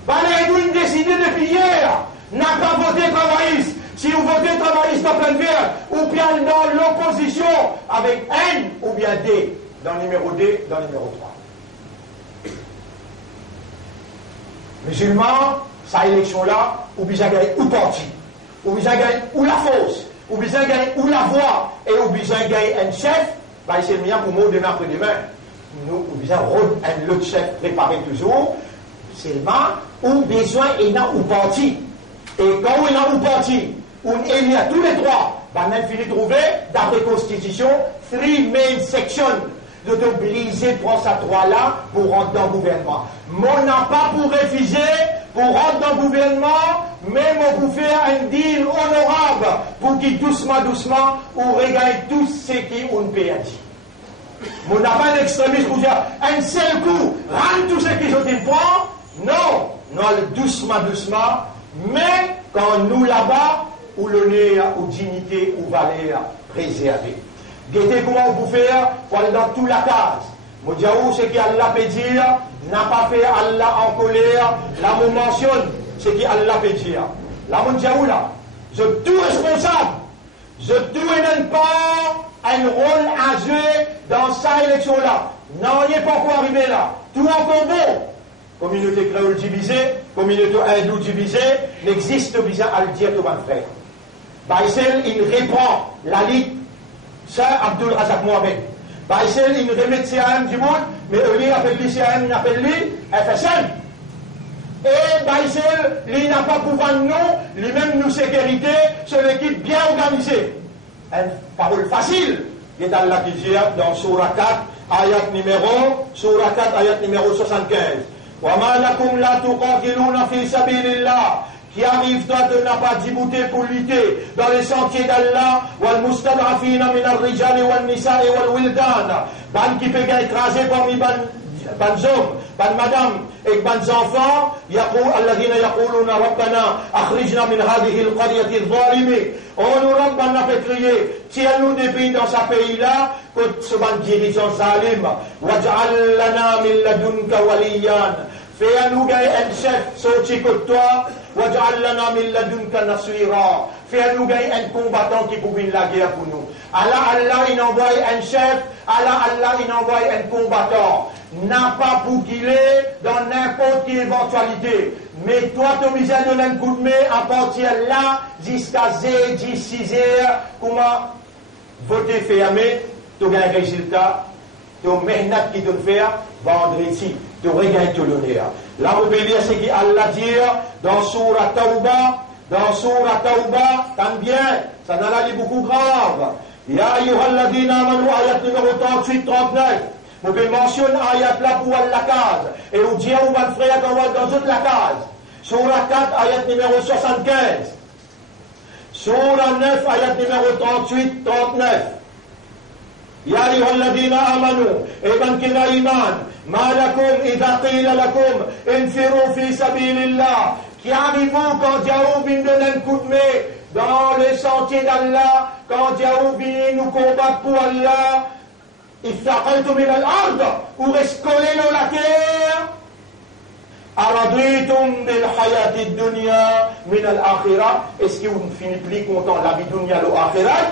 Il nous décidé depuis hier, n'a pas voté travailliste. Si vous votez travailliste dans plein vert, ou bien dans l'opposition, avec N, ou bien D, dans le numéro D, dans le numéro 3. Musulmans, sa élection-là, ou bien gagner ou parti, ou bien gagner ou la force, ou bien gagner ou la voix, et ou bien gagner un chef, c'est le mien pour moi demain après-demain. Nous, ou bien un autre chef préparé toujours, seulement, ou besoin il y a ou parti. Et quand il y a ou parti, il y a tous les trois, même fini de trouver, d'après Constitution, 3 main sections. De t'obliger de prendre sa droit-là pour rentrer dans le gouvernement. On n'a pas pour refuser, pour rentrer dans le gouvernement, mais on peut faire un deal honorable pour qu'il doucement, on regagne tout ce qu'on peut dire. On n'a pas d'extrémisme pour dire un seul coup, rendre tout ce qu'ils ont dit prend. Non, doucement, mais quand nous là-bas, où l'honneur, ou dignité, ou valeur préservée. Guettez comment on peut faire pour aller dans toute la case. Mon diaou, ce qu'Allah peut dire, n'a pas fait Allah en colère. Là, on mentionne ce qu'Allah peut dire. Là, mon diaou, là, je suis tout responsable. Je ne pas un rôle à jouer dans cette élection-là. Non, il n'est pas encore arrivé là. Tout encore bon. Communauté créole divisée, communauté hindoue divisée, n'existe pas à le dire tout mon frère. Baïsel, il répond la ligue. Ça, Abdul Razak Mohamed. Baïsel, il remet CAM du monde, mais lui appelle lui CAM, il appelle lui FSN. Et Baïsel, il n'a pas pouvoir nous, lui-même nous sécurité, sur l'équipe bien organisée. Une parole facile. Il est Allah qui dit dans Surah 4, ayat numéro 75. وَمَا لَكُمْ لَا تُقَاتِلُونَ فِي سَبِيلِ اللَّهِ qui arrive-toi de n'a pas débouté pour lutter dans les sentiers d'Allah, wal mustad'afina min ar-rijali wal nisa'i wal wildan, ban qui peut écraser parmi ban hommes, ban madame et ban enfants, alladhina yaquluna rabbana akhrijna min hadhihi al-qaryati adh-dhalimi. On nous rabbana peut crier, tiens-nous des pays dans ce pays-là, que ce ban dirigeant zalim, waj'al lana min ladunka waliyan. Fais-nous gagner un chef sorti que toi, waj'al lana min ladunka nasira. Fais-nous gagner un combattant qui pourrait la guerre pour nous. Allah, il envoie un chef. Allah, il envoie un combattant. N'a pas pour qu'il est dans n'importe quelle éventualité. Mais toi, tu as besoin de donner un coup de main à partir là, jusqu'à 6 heures. Comment voter fermé, tu as un résultat. Tu as un ménat qui te fait vendredi. Tu regagnes tout l'honneur. Là, vous pouvez lire ce qu'Allah dit dans Surah Tawbah. Dans Surah Tawbah, tant bien, ça n'a pas dit beaucoup grave. Ya ayyuhalladhina amanu, ayat numéro 38-39. Vous pouvez mentionner ayat là pour la case. Et vous dites à votre frère qu'on va dans toute la case. Surah 4, ayat numéro 75. Surah 9, ayat numéro 38-39. يا أيها الذين آمنوا إذا كنا إيمان ما لكم إذا قيل لكم انفروا في سبيل الله. Qui arrivons quand Diaou vient donner un coup de main dans les sentiers d'Allah, quand Diaou vient nous combattre pour Allah, Ittaqaltu min al-ard, ou reste collé dans la terre. Araditum bil hayati dunya min al-akhirah. Est-ce que vous ne finissez plus content de la vie dunya de l'akhirah?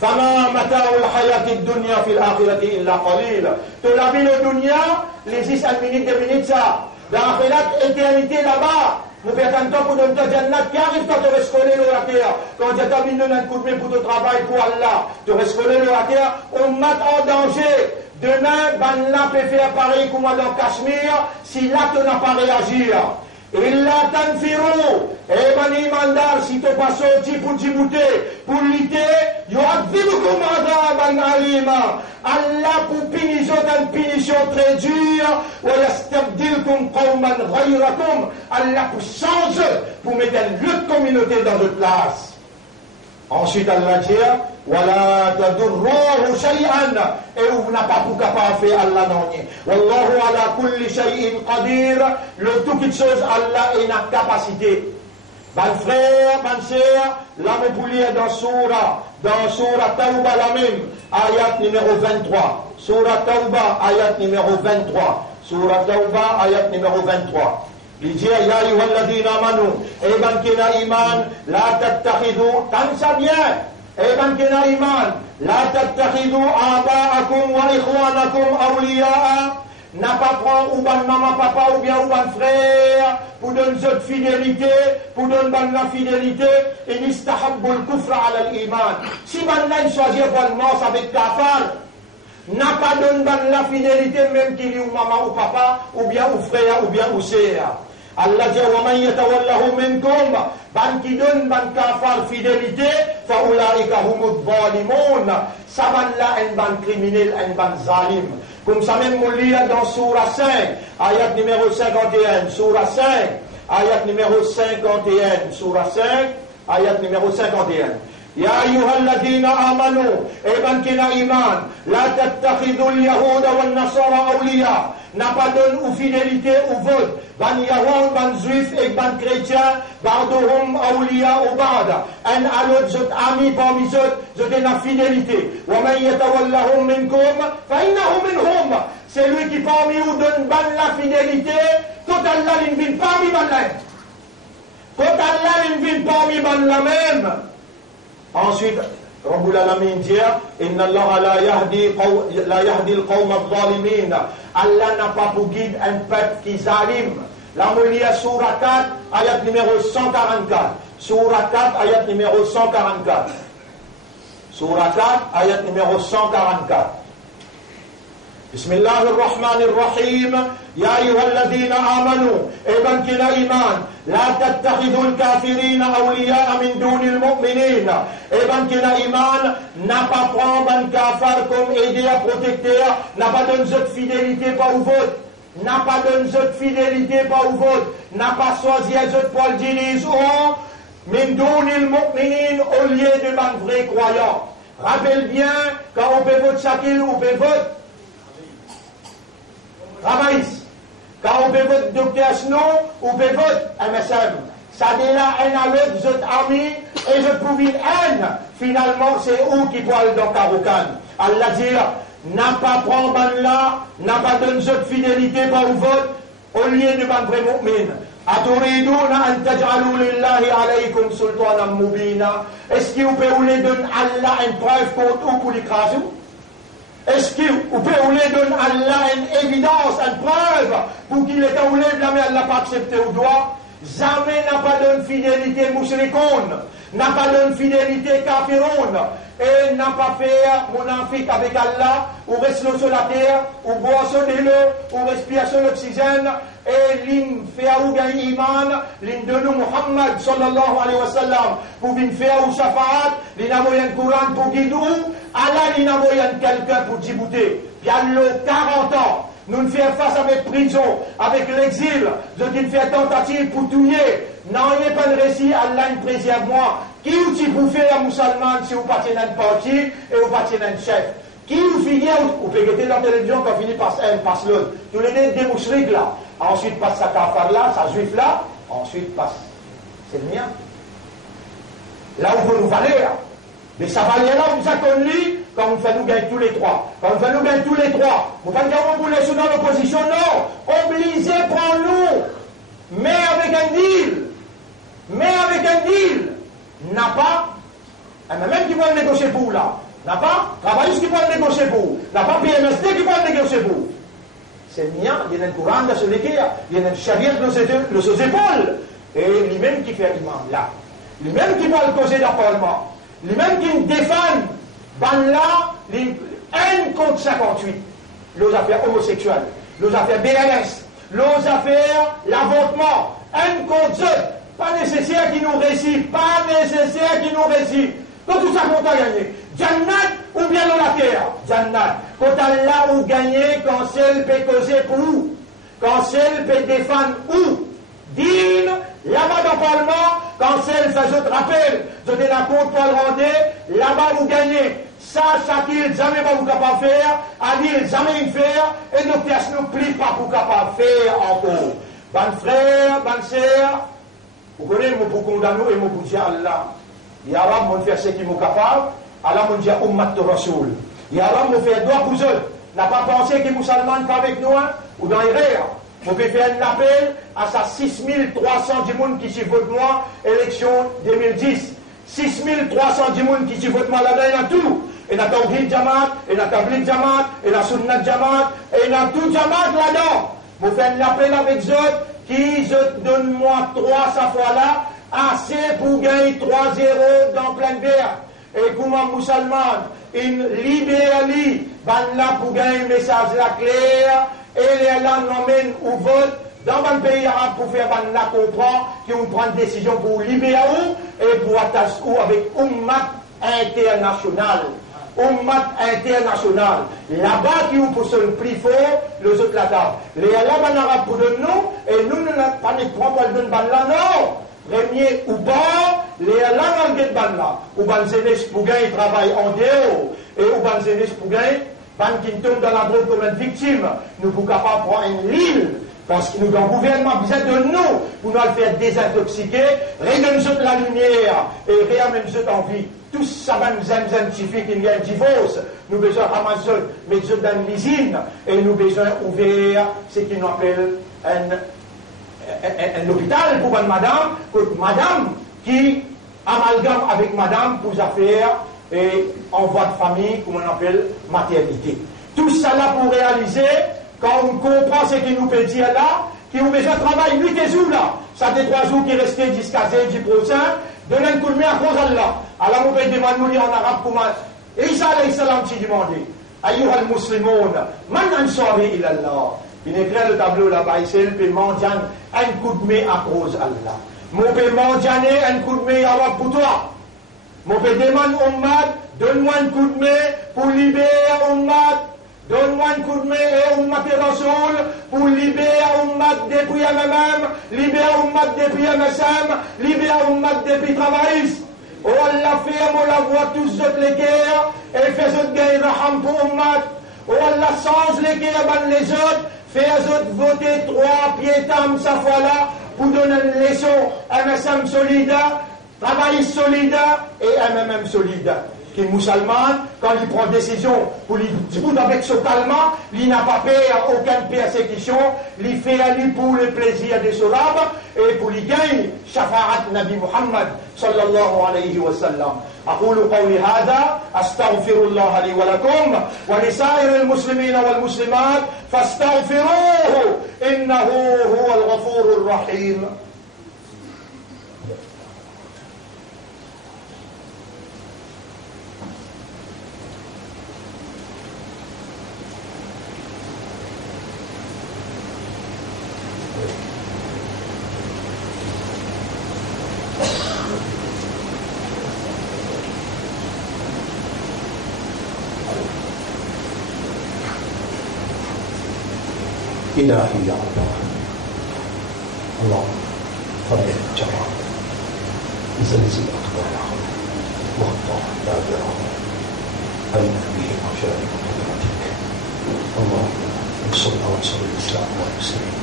Fama mata'u al-hayati dunya fil akhirati illa qalil. De la vie de dunya, les 6 minutes, 2 minutes, ça. Dans l'akhirah, éternité là-bas. Vous faites un temps pour donner ta jannat qui arrive quand tu restes collé dans la terre. Quand tu as terminé un coup de main pour ton travail, pour Allah, tu restes collé dans la terre, on met en danger. Demain, ben là peut faire pareil comme dans Cachemire, si là tu n'as pas réagi. Illa tanfiru, ben imandar, si tu pas sorti pour Djibouti, pour lutter, yu'adhibukum adhaban alima. Allah pour punir une punition très dure, wa yastabdilkum qawman ghayrakum. Allah pour changer, pour mettre une autre communauté dans votre place. Ensuite, Allah dit, wala tadurruhu shay'an, et vous n'avez pas pour capable faire Allah non. Wallahu ala kulli shay'in qadir, le tout toute chose Allah est une capacité. Ban frère, ban sœur, là vous pouvez lire dans Surah Tawbah la même, ayat numéro 23. Surah Tawbah, ayat numéro 23. Surah Tawbah, ayat numéro 23. Il dit, ya ayyuhalladhina amanu, et ban kina iman, la tattakhidhu, tant ça bien, et ban kina iman, la tattakhidhu aba'akum wa ikhwanakum awliya'a, n'a pas prendre ou ban maman, papa ou bien ou ban frère, pour donner cette fidélité, pour donner ban la fidélité, et nistahabbul kufra ala l'iman. Si ban la choisir ban mort avec kafar, n'a pas donné ban la fidélité, même qu'il y ou maman ou papa, ou bien ou frère, ou bien ou sœur. Allah dit, wa man yatawallahu minkum, ban qui donne ban kafar fidélité, fa ulaika humud zalimun. Ça ban là un ban criminel, un ban zalim. Comme ça même on lit dans Surah 5, ayat numéro 51, Surah 5, ayat numéro 51, Surah 5, ayat numéro 51. Ya ayyuhalladhina amanu, et ban kina iman, la tattakhidul yahuda wal nasara awliya. N'a pas donné ou fidélité ou vote. Ban Yahoud, ban Juif et ban chrétien, bardohum awliya ou bada. Un à l'autre, je ami parmi eux, je donne la fidélité. Wa man yatawallahum minkum, fa innahum minhum. C'est lui qui parmi vous donne ban la fidélité, tout Allah l'invite parmi ban la. Tout Allah l'invite parmi ban la même. Ensuite, Rabbul Alamin dit, Inna Allah la yahdi al-qawm al-zalimin. Allah n'a pas pour guide un peuple qui zalim. La Moulia Surah 4, ayat numéro 144. Surah 4, ayat numéro 144. Surah 4, ayat numéro 144. Bismillah ar-Rahman ar-Rahim. Ya ayyuhalladhina amanu, eban kina iman, la tattakhidul kafirina awliya'a min dunil mu'minin. Eban kina iman, n'a pas prendre ban kafar comme aider à protecter, n'a pas donné cette fidélité pas au vote, n'a pas donné cette fidélité pas au vote, n'a pas choisi cette Paul dit oh, min dunil mu'minin au lieu de ban vrai croyant. Rappelle bien, quand on peut voter Shakil, on peut voter Ramaïs. Quand on peut voter Docteur Snow, on peut voter MSM. Ça dit là, un à l'autre, vous êtes amis, et je trouve une haine. Finalement, c'est où qui parle dans Karoukan. Allah dit, n'a pas prendre ban là, n'a pas donné cette fidélité par le vote, au lieu de ban vrai mu'min. Aturiduna an taj'alu lillahi alaykum sultanan mubina. Est-ce que vous pouvez donner Allah une preuve contre vous pour l'écraser? Est-ce que vous pouvez donner Allah une évidence, une preuve pour qu'il est en lève la mais Allah pas accepté au doigt? Jamais n'a pas donné fidélité mouchrikoun, n'a pas donné fidélité kafiroun, et n'a pas fait monafik avec Allah, ou reste sur la terre, ou boisson de l'eau, ou respiration d'oxygène, et l'in fait ou gagner iman, l'in de nous Muhammad sallallahu alayhi wa sallam, pour venir faire ou shafaat, l'in a moyen Coran pour guider ou, Allah l'in a moyen quelqu'un pour Djibouti. Il y a 40 ans. Nous ne faisons face avec prison, avec l'exil, je dis faire tentative pour tuer. Non, il n'y a pas de récit, Allah ne préserve moi. Qui vous pour faire un musulman si vous partez dans un parti et vous partez dans un chef? Qui vous finit, vous pouvez regarder la télévision quand finit par un, passe l'autre. Tous les deux des mouchriques là. Ensuite passe sa kafar là, sa juif là. Ensuite passe. C'est le mien. Là où vous nous valez là. Mais ça va aller là, vous avez connu, quand on fait nous gagner tous les trois. Quand on fait nous gagner tous les trois, vous ne pouvez pas vous laisser dans l'opposition, non. Obligé, prends-nous. Mais avec un deal. Mais avec un deal. N'a pas, même qui va négocier pour là. N'a pas, travailliste qui va négocier pour. N'a pas PMSD qui va négocier pour. C'est mien, il y a un courant de ce l'équerre, il y a une charrière de ses épaules. Et lui-même qui fait l'imam là. Lui-même qui va le causer d'appartement. Lui-même qui défend, ben là, les haine contre 58. Les affaires homosexuelles, les affaires BLS, les affaires l'avortement, haine contre eux. Pas nécessaire qu'ils nous récit, pas nécessaire qu'ils nous récit. Donc tout ça qu'on a gagné. Jannat ou bien dans la terre. Jannat. Quand Allah ou gagné, quand celle peut causer pour où? Quand celle peut défendre où? Dîne, là-bas dans le Parlement, quand celle fait autre rappel, je te la compte pour le rendre, là-bas vous gagnez. Ça qu'il jamais pas vous capable de faire, à dire jamais une faire, et nos pièces ne plient pas pour capable de faire encore. Ban frère, ban sœur, vous connaissez mon pour condamner et mon pour dire Allah. Il y a là mon faire ce qui est capable, Allah mon dire Ummat Rasoul. Il y a là mon faire droit pour eux. N'a pas pensé que musulmans pas avec nous, hein, ou dans les rires. Vous pouvez faire un appel à sa 6300 du monde qui s'y vote moi, élection 2010. 6300 du monde qui s'y vote moi là-dedans, il y a tout. Et il y a Tawhid Jamaat, et il y a Tabligh Jamaat, et il y a Sunnat Jamaat, et il y a tout Jamaat là-dedans. Vous faites un appel avec eux qui je donne-moi 300 fois là, assez pour gagner 3-0 dans plein guerre. Et comment musulman, une libérali, ben là pour gagner un message là clair, et les là n'emmènent au vote dans un pays arabe pour faire ben là comprendre qu'on prend une décision pour libérer et pour attacher avec Ummat international. Ummat international. Là-bas qui vous pousse le plus fort, les autres là-bas. Les là ben arabe pour de nous, et nous ne l'avons pas les trois pour le ben là, non. Premier ou pas, les là dans le ban là. Ou ban zénès pour gagner travail en dehors, et ou ban zénès pour gagner, ban qui tombe dans la drogue comme une victime, nous pouvons pas prendre une ligne. Parce que nous, dans le gouvernement, besoin de nous, pour nous faire désintoxiquer, réunir la lumière et réamener en vie. Tout ça, même scientifique, il y a un divorce. Nous besoin de ramasser, mettre dans une usine, et nous besoin d'ouvrir ce qu'on appelle un hôpital pour une madame qui amalgame avec madame pour affaires et envoi de famille, comme on appelle maternité. Tout ça là pour réaliser. Quand on comprend ce qu'il nous peut dire là, qu'il nous besoin de travail 8 et jours là, ça fait 3 jours qui restait jusqu'à 10 prochain, donnez un coup de main à cause d'Allah. Alors on peut demander en arabe comment. Isa alayhi salam qui demandait, Ayyuha al-Muslimoun, man ansari ila Allah. Il écrit le tableau là-bas, il peut manger un coup de main à cause d'Allah. Mon peut manger un coup de main à pour toi. Mon peut demander Ummat, donne-moi un coup de main pour libérer Ummat. Donne-moi un coup de main et Ummat et Rasoul pour libérer Ummat depuis MMM, libérer Ummat depuis MSM, libérer Ummat depuis travaillistes. Oh Allah fait, on la voit tous les guerres et fait autres gagner raham pour Ummat. Oh Allah change les guerres, ban les autres, fait autres voter 3 pieds tam sa fois là pour donner une leçon MSM solidaire, travaillistes solidaire et MMM solidaire. Qui est musulman, quand il prend décision pour lui dire avec ce calmant, il n'a pas peur aucune persécution, il fait à lui pour le plaisir des Sahabas et pour lui gagner Shafa'at Nabi Muhammad sallallahu alayhi wa sallam. أقول قولي هذا أستغفر الله لي ولكم ولسائر المسلمين والمسلمات فاستغفروه إنه هو الغفور الرحيم. إلهي يا الله اللهم فرج الجماعة زلزل أقدارهم واقطع دابرهم أين به مشارق قدرتك اللهم انصرنا وانصر الإسلام والمسلمين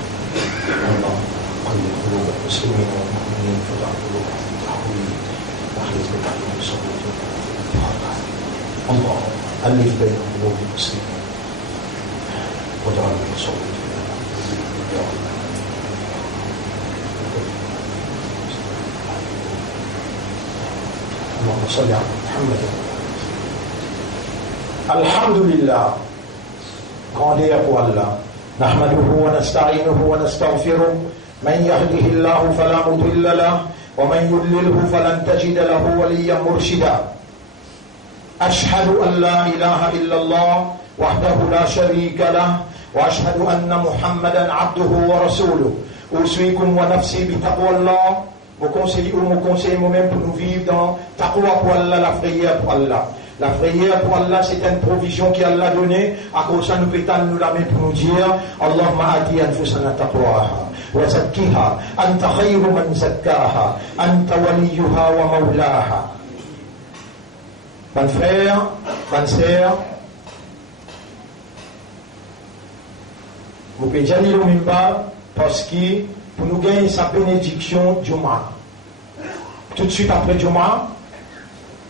اللهم قلب قلوب المسلمين والمؤمنين فدع قلوبهم في التحويل واخرج بدعهم صبوتهم في الاتحاد اللهم ألف بين قلوب المسلمين واجعل المصوت يا رب. اللهم صل على محمد. Alhamdulillah, grandeur pour Allah. نحمده ونستعينه ونستغفره. من يهده الله فلا مضل له ومن يضلله فلن تجد له وليا مرشدا. أشهد أن لا إله إلا الله وحده لا شريك له وأشهد أن محمدا عبده ورسوله. أوصيكم ونفسي بتقوى الله. Vous conseillez moi-même pour nous vivre dans taqwa pour Allah, la prière pour Allah. La prière pour Allah, c'est une provision qu'Allah a donnée. À cause de ça, nous pétons nous la main pour nous dire Allahumma ati anfusana taqwaha wa zakkiha anta khayru man zakkaha anta waliyuha wa mawlaha. Mon frère, bonne sœur, vous pouvez déjà lire le minbar parce que pour nous gagner sa bénédiction Juma. Tout de suite après Juma,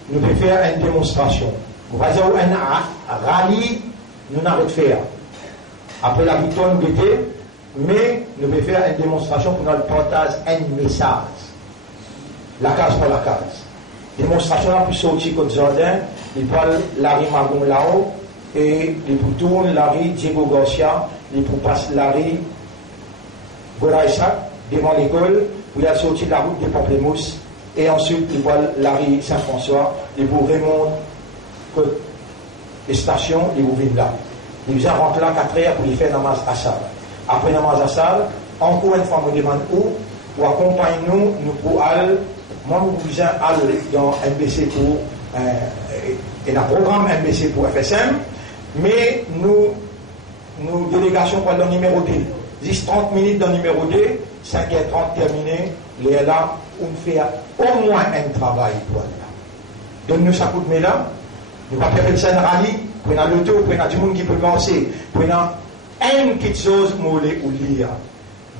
nous devons faire une démonstration. Vous voyez où un rallye, nous n'arrêtons de faire. Après la victoire, nous guetter, mais nous devons faire une démonstration pour nous partager un message. La case pour la case. Démonstration la plus sortie comme jardin, il parle Larry Magon là-haut, et il tourne Larry Diego Garcia, il passe Larry Goraïsa devant l'école, où il a sorti de la route des Pamplemousses, et ensuite il voit Larry Saint-François, il vous remonte les stations, il vous vide là. Il vient rentrer là 4 heures pour lui faire namaz à salle. Après namaz à salle, encore une fois, on demande où, ou accompagne-nous, nous pour aller, moi nous viens aller dans MBC pour, et un programme MBC pour FSM, mais nous délégation pour le numéro 2. 10-30 minutes dans le numéro 2, 5h30 terminé, les là, on fait au moins un travail pour là. Donne-nous ça coup de main là, nous va faire un rallye, prenons l'auto, prenons du monde qui peut penser, prenons une petite chose, mollet ou lire.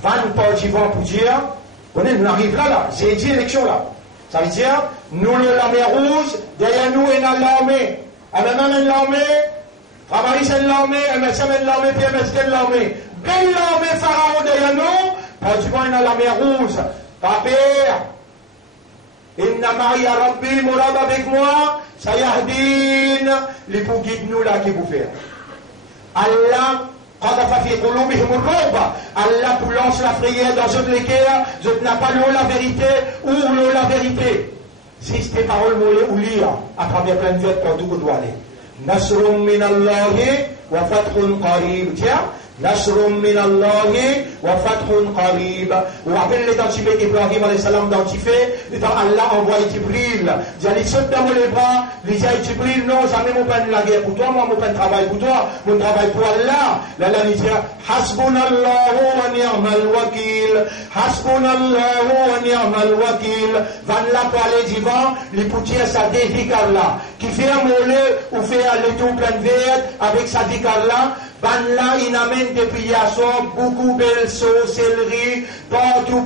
20 participants pour dire, nous arrivons là, j'ai dit élection là. Ça veut dire, nous la mer rouge, derrière nous, il y a l'armée. À la main de l'armée, travailler c'est l'armée, MSM de l'armée, PMSK de l'armée. Belle l'armée pharaon derrière nous, participants il y a la mer rouge. Papa, Inna Maria Rabbi, Mourad avec moi, Sayahdin, les pour guide nous là qui vous fait. Allah, Allah pour lance la prière dans une léquère, je n'ai pas l'eau la vérité, ou l'eau la vérité. Si ces paroles mollet ou lire à travers plein de fêtes partout où doit aller. Nasrum min Allahi wa fathun qarib. Tiens, Nasrum min Allahi wa fathun qarib. Vous rappelez les dentifés Ibrahim alayhi salam dentifé, dans Allah envoie Jibril. J'allais sauter dans les bras, les Jibril, non, jamais mon peine la guerre pour toi, moi mon peine travail pour toi, mon travail pour Allah. Là, il dit, Hasbunallahu wa ni'mal wakil. Hasbunallahu wa ni'mal wakil. Van là pour aller divan, les poutiers ça dédique Allah. Qui fait un mollet ou fait aller tout plein de verre avec sa dicarla. Van là, il amène des priations, beaucoup belles sauces, céleri, partout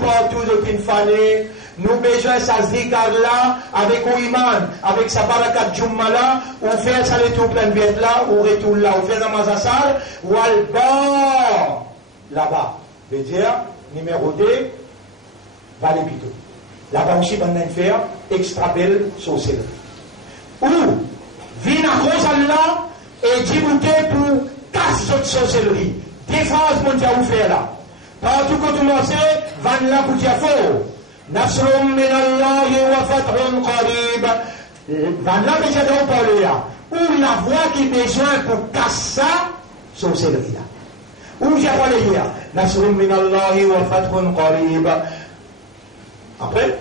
depuis une fanée. Nous besoin ça zikar-là avec Ouiman, avec sa barakat Jummala, ou faire ça les tout plein de verre là, ou retourne là, ou faire namaz asal, ou al-bar, là-bas. Veut dire, numéro 2, va les plutôt. Là-bas aussi, on va faire extra belle sauce céleri. Ou, vin à cause Allah, et Djibouti pour casse cette sorcellerie. Défense mon Dieu vous faire là. Partout que tu commences, van là pour dire faux. Nasrum min Allahi wa fathun qarib. Van là déjà dans parler là. Ou la voix qui besoin pour casser ça, sorcellerie là. Ou j'ai parlé hier. Nasrum min Allahi wa fathun qarib. Après,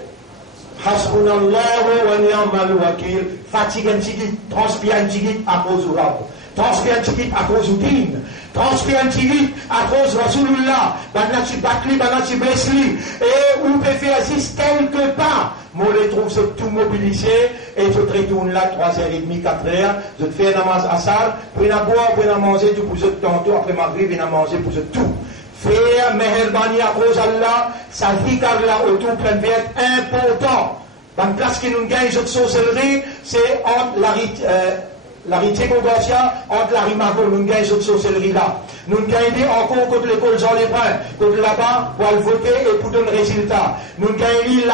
Hasbunallahu wa ni'mal wakil. Fatigue un petit, transpire un petit à cause du rab. Transpire un petit à cause du din. Transpire un petit à cause de Rasulullah. Banati batli, banati blessli. Et on peut faire juste quelque part. Moi, les trouve se tout mobilisé. Et je te retourne là 3h30, 4h. Je te fais un namaz à salle. Puis à boire, puis à manger tout pour ce tantôt. Après ma vie, puis à manger pour ce tout. Faire meherbani à cause d'Allah. Ça dit car là, autour plein de être important. Dans la place qui nous gagne cette sorcellerie, c'est entre la ritier Congotia, entre la Rimago, nous gagnons cette sorcellerie là. Nous gagnons encore contre l'école Jean Lébrun, contre là-bas, pour le voter et pour donner résultat. Nous gagnons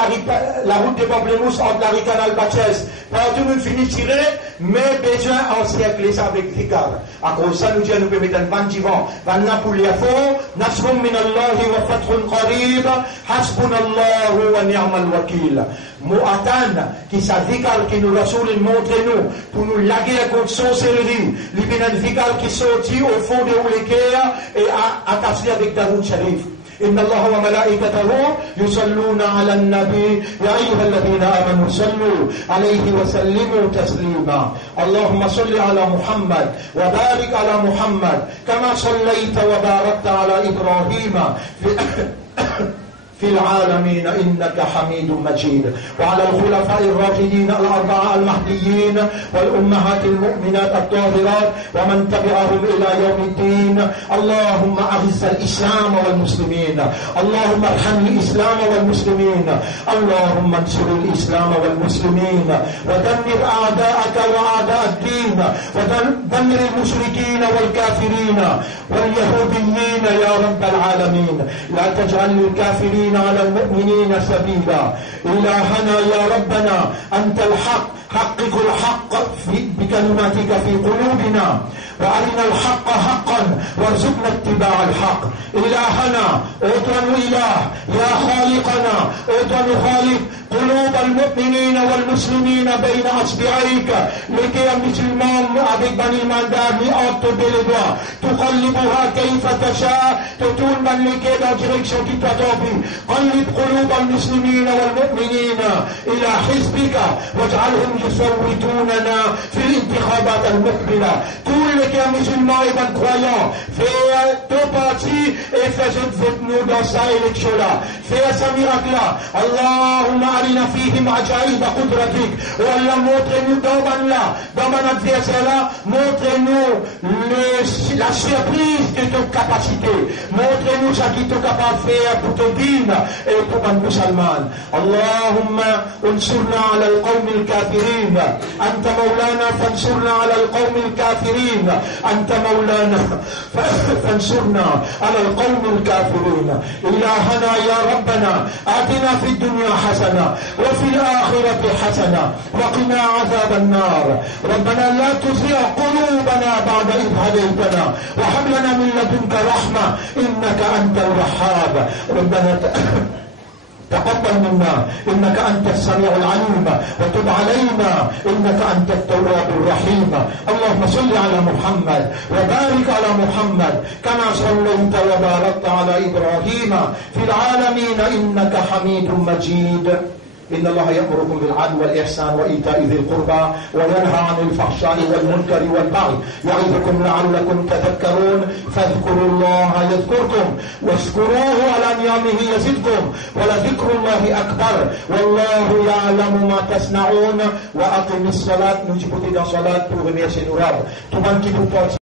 la route des Pamplemousse entre la Ricanal Baptiste. Partout nous finissons de tirer, mais besoin en siècle, ça avec Ricard. À cause de ça, nous disons, nous pouvons mettre un ban divan. Vanna pour les affaires, Nasrum min Allahi wa fathun qarib, hasbunallahu wa ni'mal wakil. Mu'atan, qui s'advikal, qui nous rasoul et montre nous, pour nous laguer contre sorcellerie, l'ibinadvikal qui sortit au fond de Oulekea et attaché avec Daoud Sharif. إن الله وملائكته يصلون على النبي يا أيها الذين آمنوا صلوا عليه وسلموا تسليما اللهم صل على محمد وبارك على محمد كما صليت وباركت على إبراهيم في العالمين إنك حميد مجيد وعلى الخلفاء الراشدين الأربعة المهديين والأمهات المؤمنات الطاهرات ومن تبعهم إلى يوم الدين اللهم أعز الإسلام والمسلمين اللهم ارحم الإسلام والمسلمين اللهم انصر الإسلام والمسلمين ودمر أعداءك وأعداء الدين ودمر المشركين والكافرين واليهوديين يا رب العالمين لا تجعل للكافرين على المؤمنين سبيلا إلهنا يا ربنا أنت الحق حقق الحق بكلماتك في قلوبنا وأرنا الحق حقا وارزقنا اتباع الحق إلهنا أوطن إله يا خالقنا أوطن خالق قلوب المؤمنين والمسلمين بين أصبعيك لكي المسلمان avec بني المندامي أعطوا les تقلبها كيف تشاء تطول من لكي dans direction qui t'a tombé قلب قلوب المسلمين والمؤمنين إلى حزبك واجعلهم يصوتوننا في الانتخابات المقبلة كل les musulmans et les croyants, fais deux parties et fais vote nous dans cette élection-là. Fais ce miracle-là. Allahumma arina fihim ajaib qudratik. Oh Allah, montre-nous dans mon adversaire-là, montre-nous la surprise de ton capacité. Montre-nous ce que tu es capable de faire pour ton dîne et pour les musulmans. Allahumma unsurna ala al-qawm al-kafirin. Anta maulana fansurna ala al-qawm al-kafirin. أنت مولانا فانصرنا على القوم الكافرين إلهنا يا ربنا آتنا في الدنيا حسنة وفي الآخرة حسنة وقنا عذاب النار ربنا لا تزغ قلوبنا بعد إذ هديتنا وهب لنا من لدنك رحمة إنك أنت الوهاب ربنا تقبل منا إنك أنت السميع العليم وتب علينا إنك أنت التواب الرحيم اللهم صل على محمد وبارك على محمد كما صليت وباركت على إبراهيم في العالمين إنك حميد مجيد إن الله يأمركم بالعدل والإحسان وإيتاء ذي القربى وينهى عن الفحشاء والمنكر والبغي يعظكم لعلكم تذكرون فاذكروا الله يذكركم واشكروه على نعمه يزدكم ولذكر الله أكبر والله يعلم ما تصنعون وأقم الصلاة نجبت إلى صلاة pour remercier nos rabs. Tout le monde qui vous porte